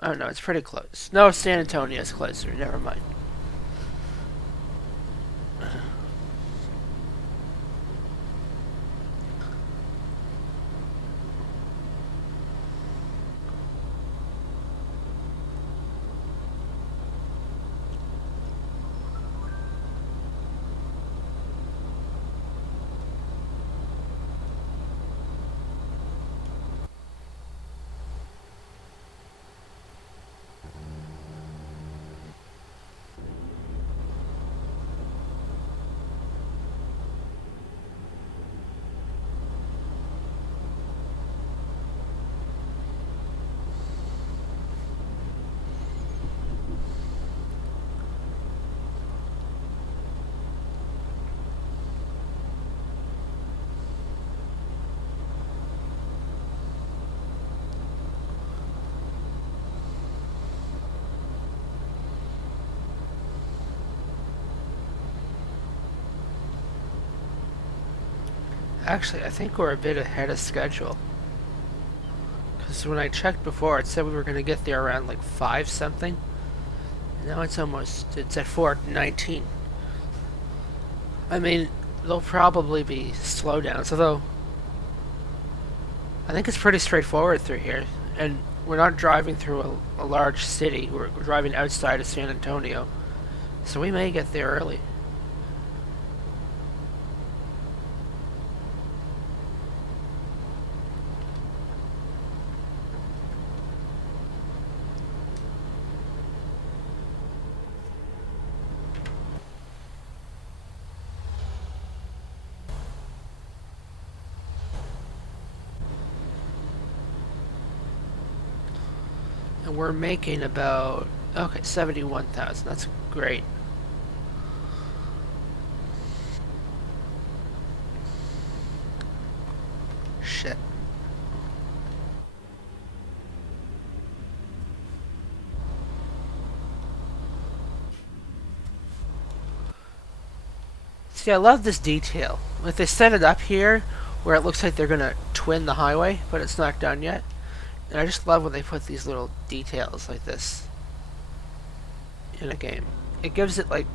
I don't know, it's pretty close. No, San Antonio is closer. Never mind. Actually, I think we're a bit ahead of schedule. Because when I checked before, it said we were going to get there around like 5 something. And now it's at 4:19. I mean, there'll probably be slowdowns, although I think it's pretty straightforward through here. And we're not driving through a large city, we're driving outside of San Antonio. So we may get there early. And we're making about, okay, 71,000. That's great. Shit. See, I love this detail. Like, they set it up here where it looks like they're gonna twin the highway, but it's not done yet. And I just love when they put these little details like this in a game. It gives it like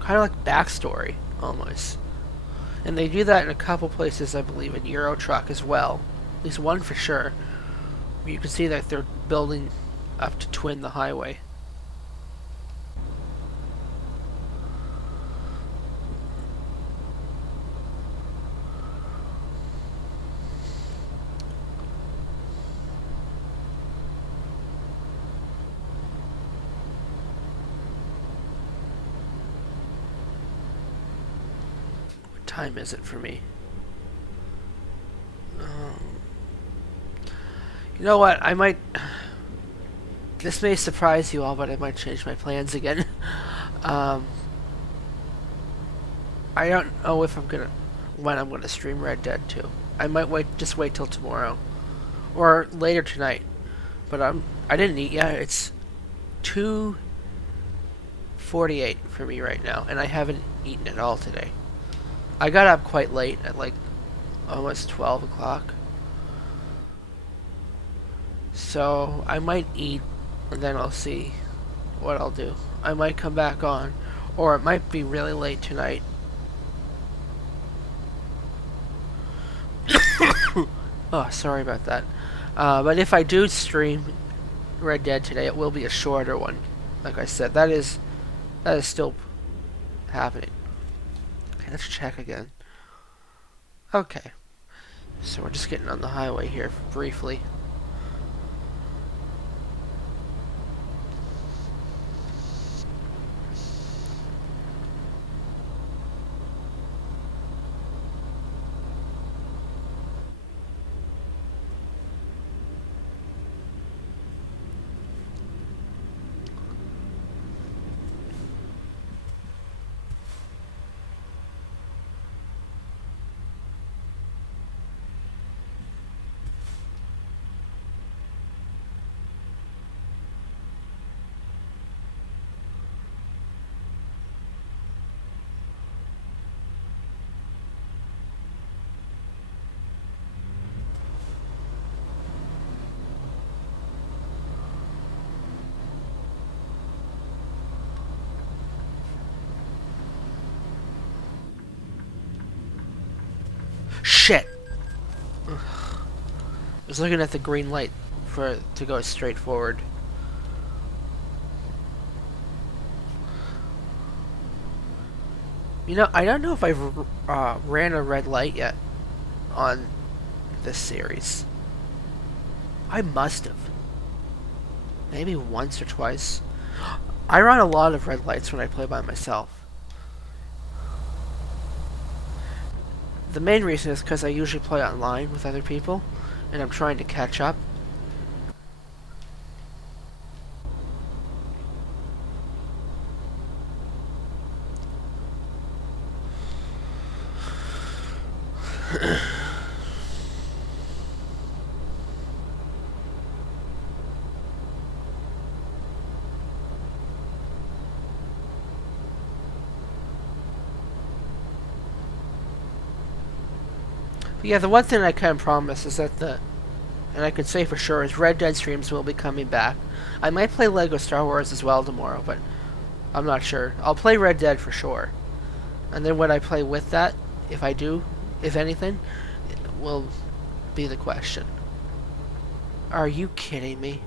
kind of like backstory almost. And they do that in a couple places, I believe, in Euro Truck as well. At least one for sure. Where you can see that they're building up to twin the highway. time is it for me? You know what? I might. This may surprise you all, but I might change my plans again. um, I don't know if when I'm gonna stream Red Dead 2. I might just wait till tomorrow, or later tonight. But I didn't eat yet. It's 2:48 for me right now, and I haven't eaten at all today. I got up quite late at like almost 12 o'clock. So I might eat, and then I'll see what I'll do. I might come back on, or it might be really late tonight. Oh, sorry about that. But if I do stream Red Dead today, it will be a shorter one. Like I said, that is still happening. Okay, let's check again. Okay. So we're just getting on the highway here briefly. Shit! I was looking at the green light to go straight forward. You know, I don't know if I've ran a red light yet on this series. I must have. Maybe once or twice. I run a lot of red lights when I play by myself. The main reason is because I usually play online with other people, and I'm trying to catch up. But yeah, the one thing I can promise is that and I can say for sure, is Red Dead streams will be coming back. I might play Lego Star Wars as well tomorrow, but I'm not sure. I'll play Red Dead for sure. And then what I play with that, if I do, if anything, will be the question. Are you kidding me?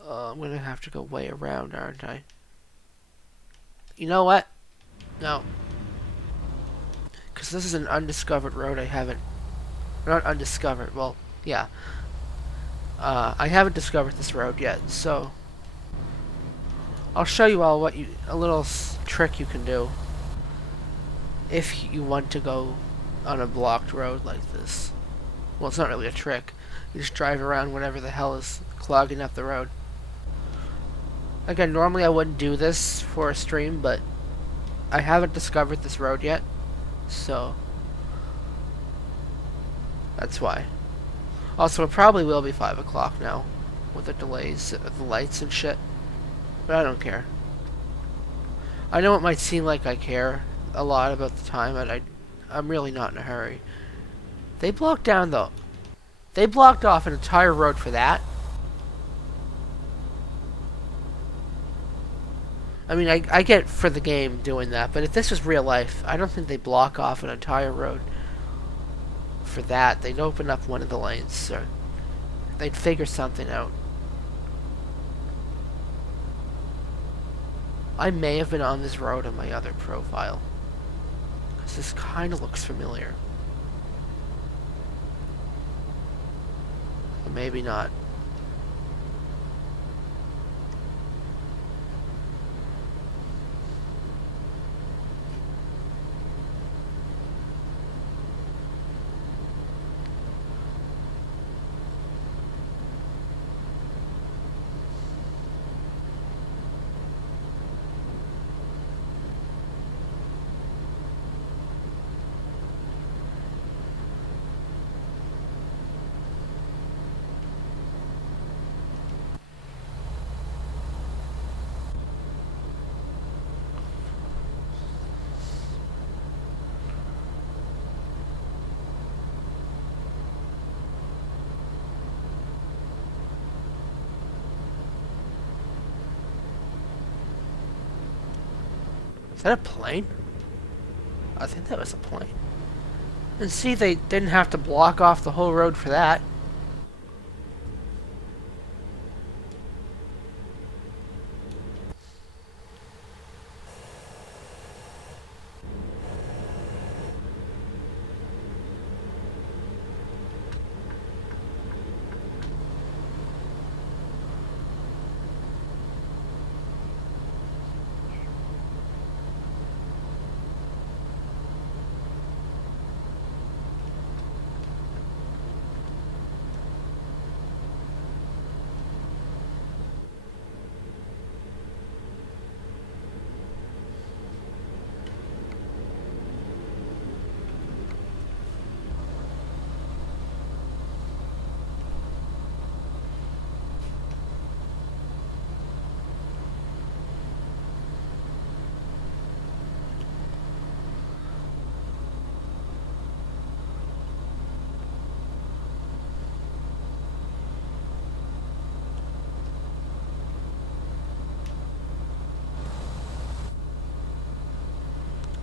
I'm gonna have to go way around, aren't I? You know what? No. Because this is an undiscovered road I haven't... Not undiscovered, well, yeah. I haven't discovered this road yet, so... I'll show you all a little trick you can do. If you want to go on a blocked road like this. Well, it's not really a trick. You just drive around whatever the hell is clogging up the road. Again, normally I wouldn't do this for a stream, but I haven't discovered this road yet, so that's why. Also, it probably will be 5 o'clock now, with the delays of the lights and shit, but I don't care. I know it might seem like I care a lot about the time, but I'm really not in a hurry. They blocked down, though. They blocked off an entire road for that. I mean, I get for the game doing that, but if this was real life, I don't think they'd block off an entire road for that. They'd open up one of the lanes, or they'd figure something out. I may have been on this road on my other profile, because this kind of looks familiar. But maybe not. Is that a plane? I think that was a plane. And see, they didn't have to block off the whole road for that.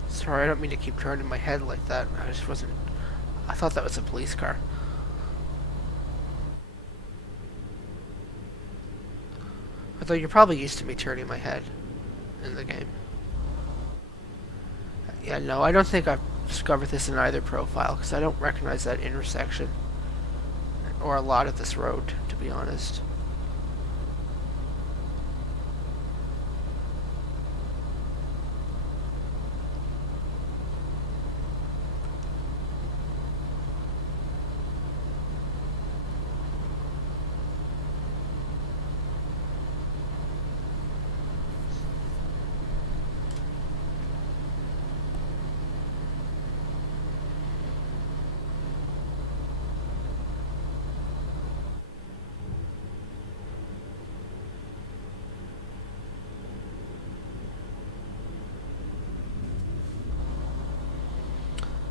Sorry, I don't mean to keep turning my head like that. I just wasn't... I thought that was a police car. Although you're probably used to me turning my head in the game. Yeah, no, I don't think I've discovered this in either profile, because I don't recognize that intersection. Or a lot of this road, to be honest.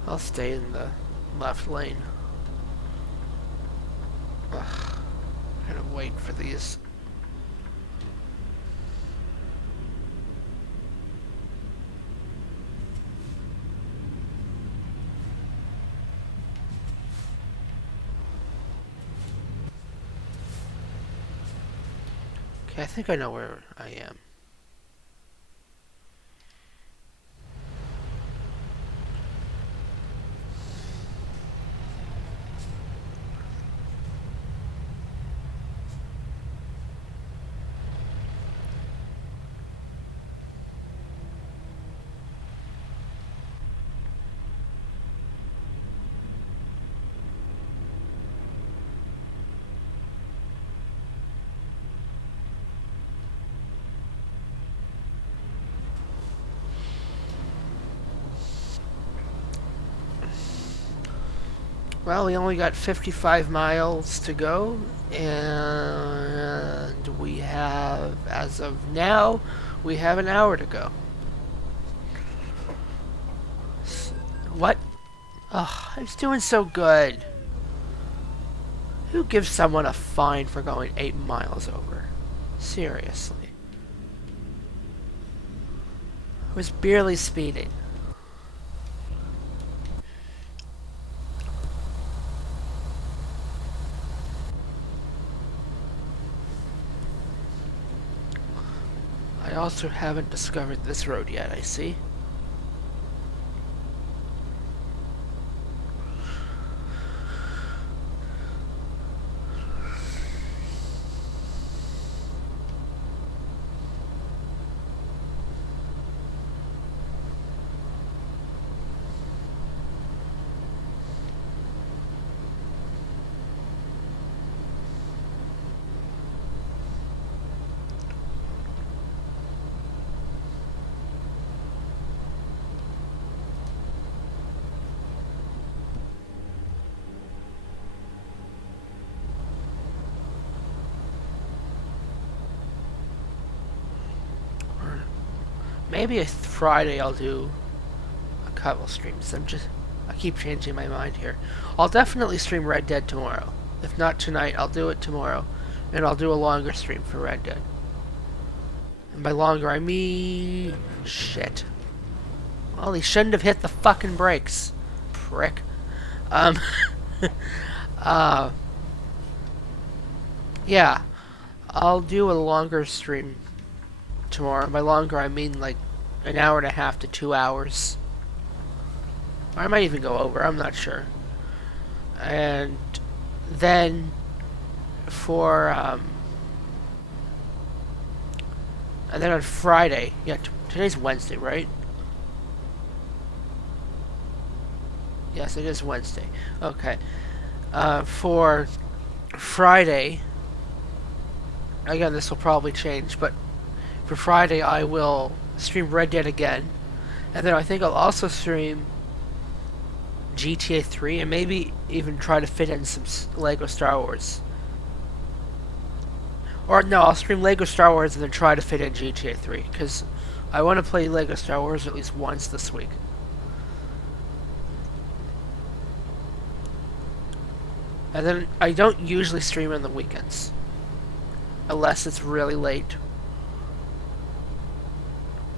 I'll stay in the left lane. Ugh. I'm gonna wait for these. Okay, I think I know where I am. Well, we only got 55 miles to go, and we have, as of now, we have an hour to go. What? Oh, I was doing so good. Who gives someone a fine for going 8 miles over? Seriously. I was barely speeding. I also haven't discovered this road yet, I see. Maybe a Friday I'll do a couple streams. I keep changing my mind here. I'll definitely stream Red Dead tomorrow. If not tonight, I'll do it tomorrow. And I'll do a longer stream for Red Dead. And by longer, I mean... shit. Well, he shouldn't have hit the fucking brakes. Prick. Um, uh, yeah. I'll do a longer stream tomorrow. By longer, I mean like an hour and a half to 2 hours. Or I might even go over. I'm not sure. And then for and then on Friday, yeah, today's Wednesday, right? Yes, it is Wednesday. Okay. For Friday, again, this will probably change, but for Friday, I will stream Red Dead again, and then I think I'll also stream GTA 3, and maybe even try to fit in some Lego Star Wars. Or no, I'll stream Lego Star Wars and then try to fit in GTA 3, because I want to play Lego Star Wars at least once this week. And then I don't usually stream on the weekends, unless it's really late,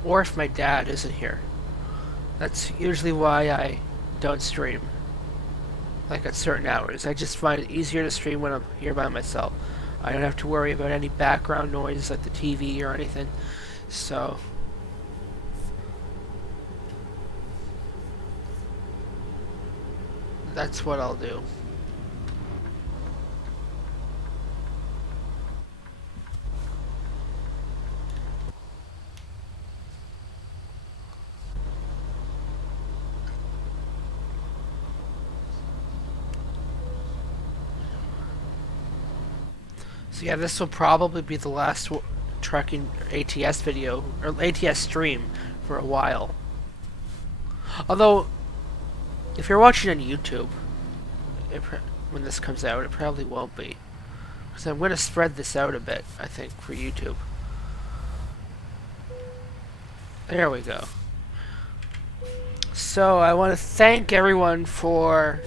or if my dad isn't here. That's usually why I don't stream, like at certain hours. I just find it easier to stream when I'm here by myself. I don't have to worry about any background noise like the TV or anything. So that's what I'll do. So yeah, this will probably be the last trucking ATS video or ATS stream for a while. Although, if you're watching on YouTube, when this comes out, it probably won't be. Because I'm going to spread this out a bit, I think, for YouTube. There we go. So I want to thank everyone for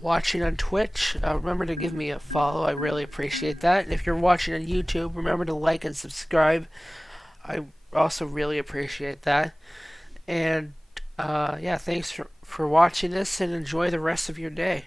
watching on Twitch. Remember to give me a follow. I really appreciate that. And if you're watching on YouTube, remember to like and subscribe. I also really appreciate that. And yeah, thanks for watching this, and enjoy the rest of your day.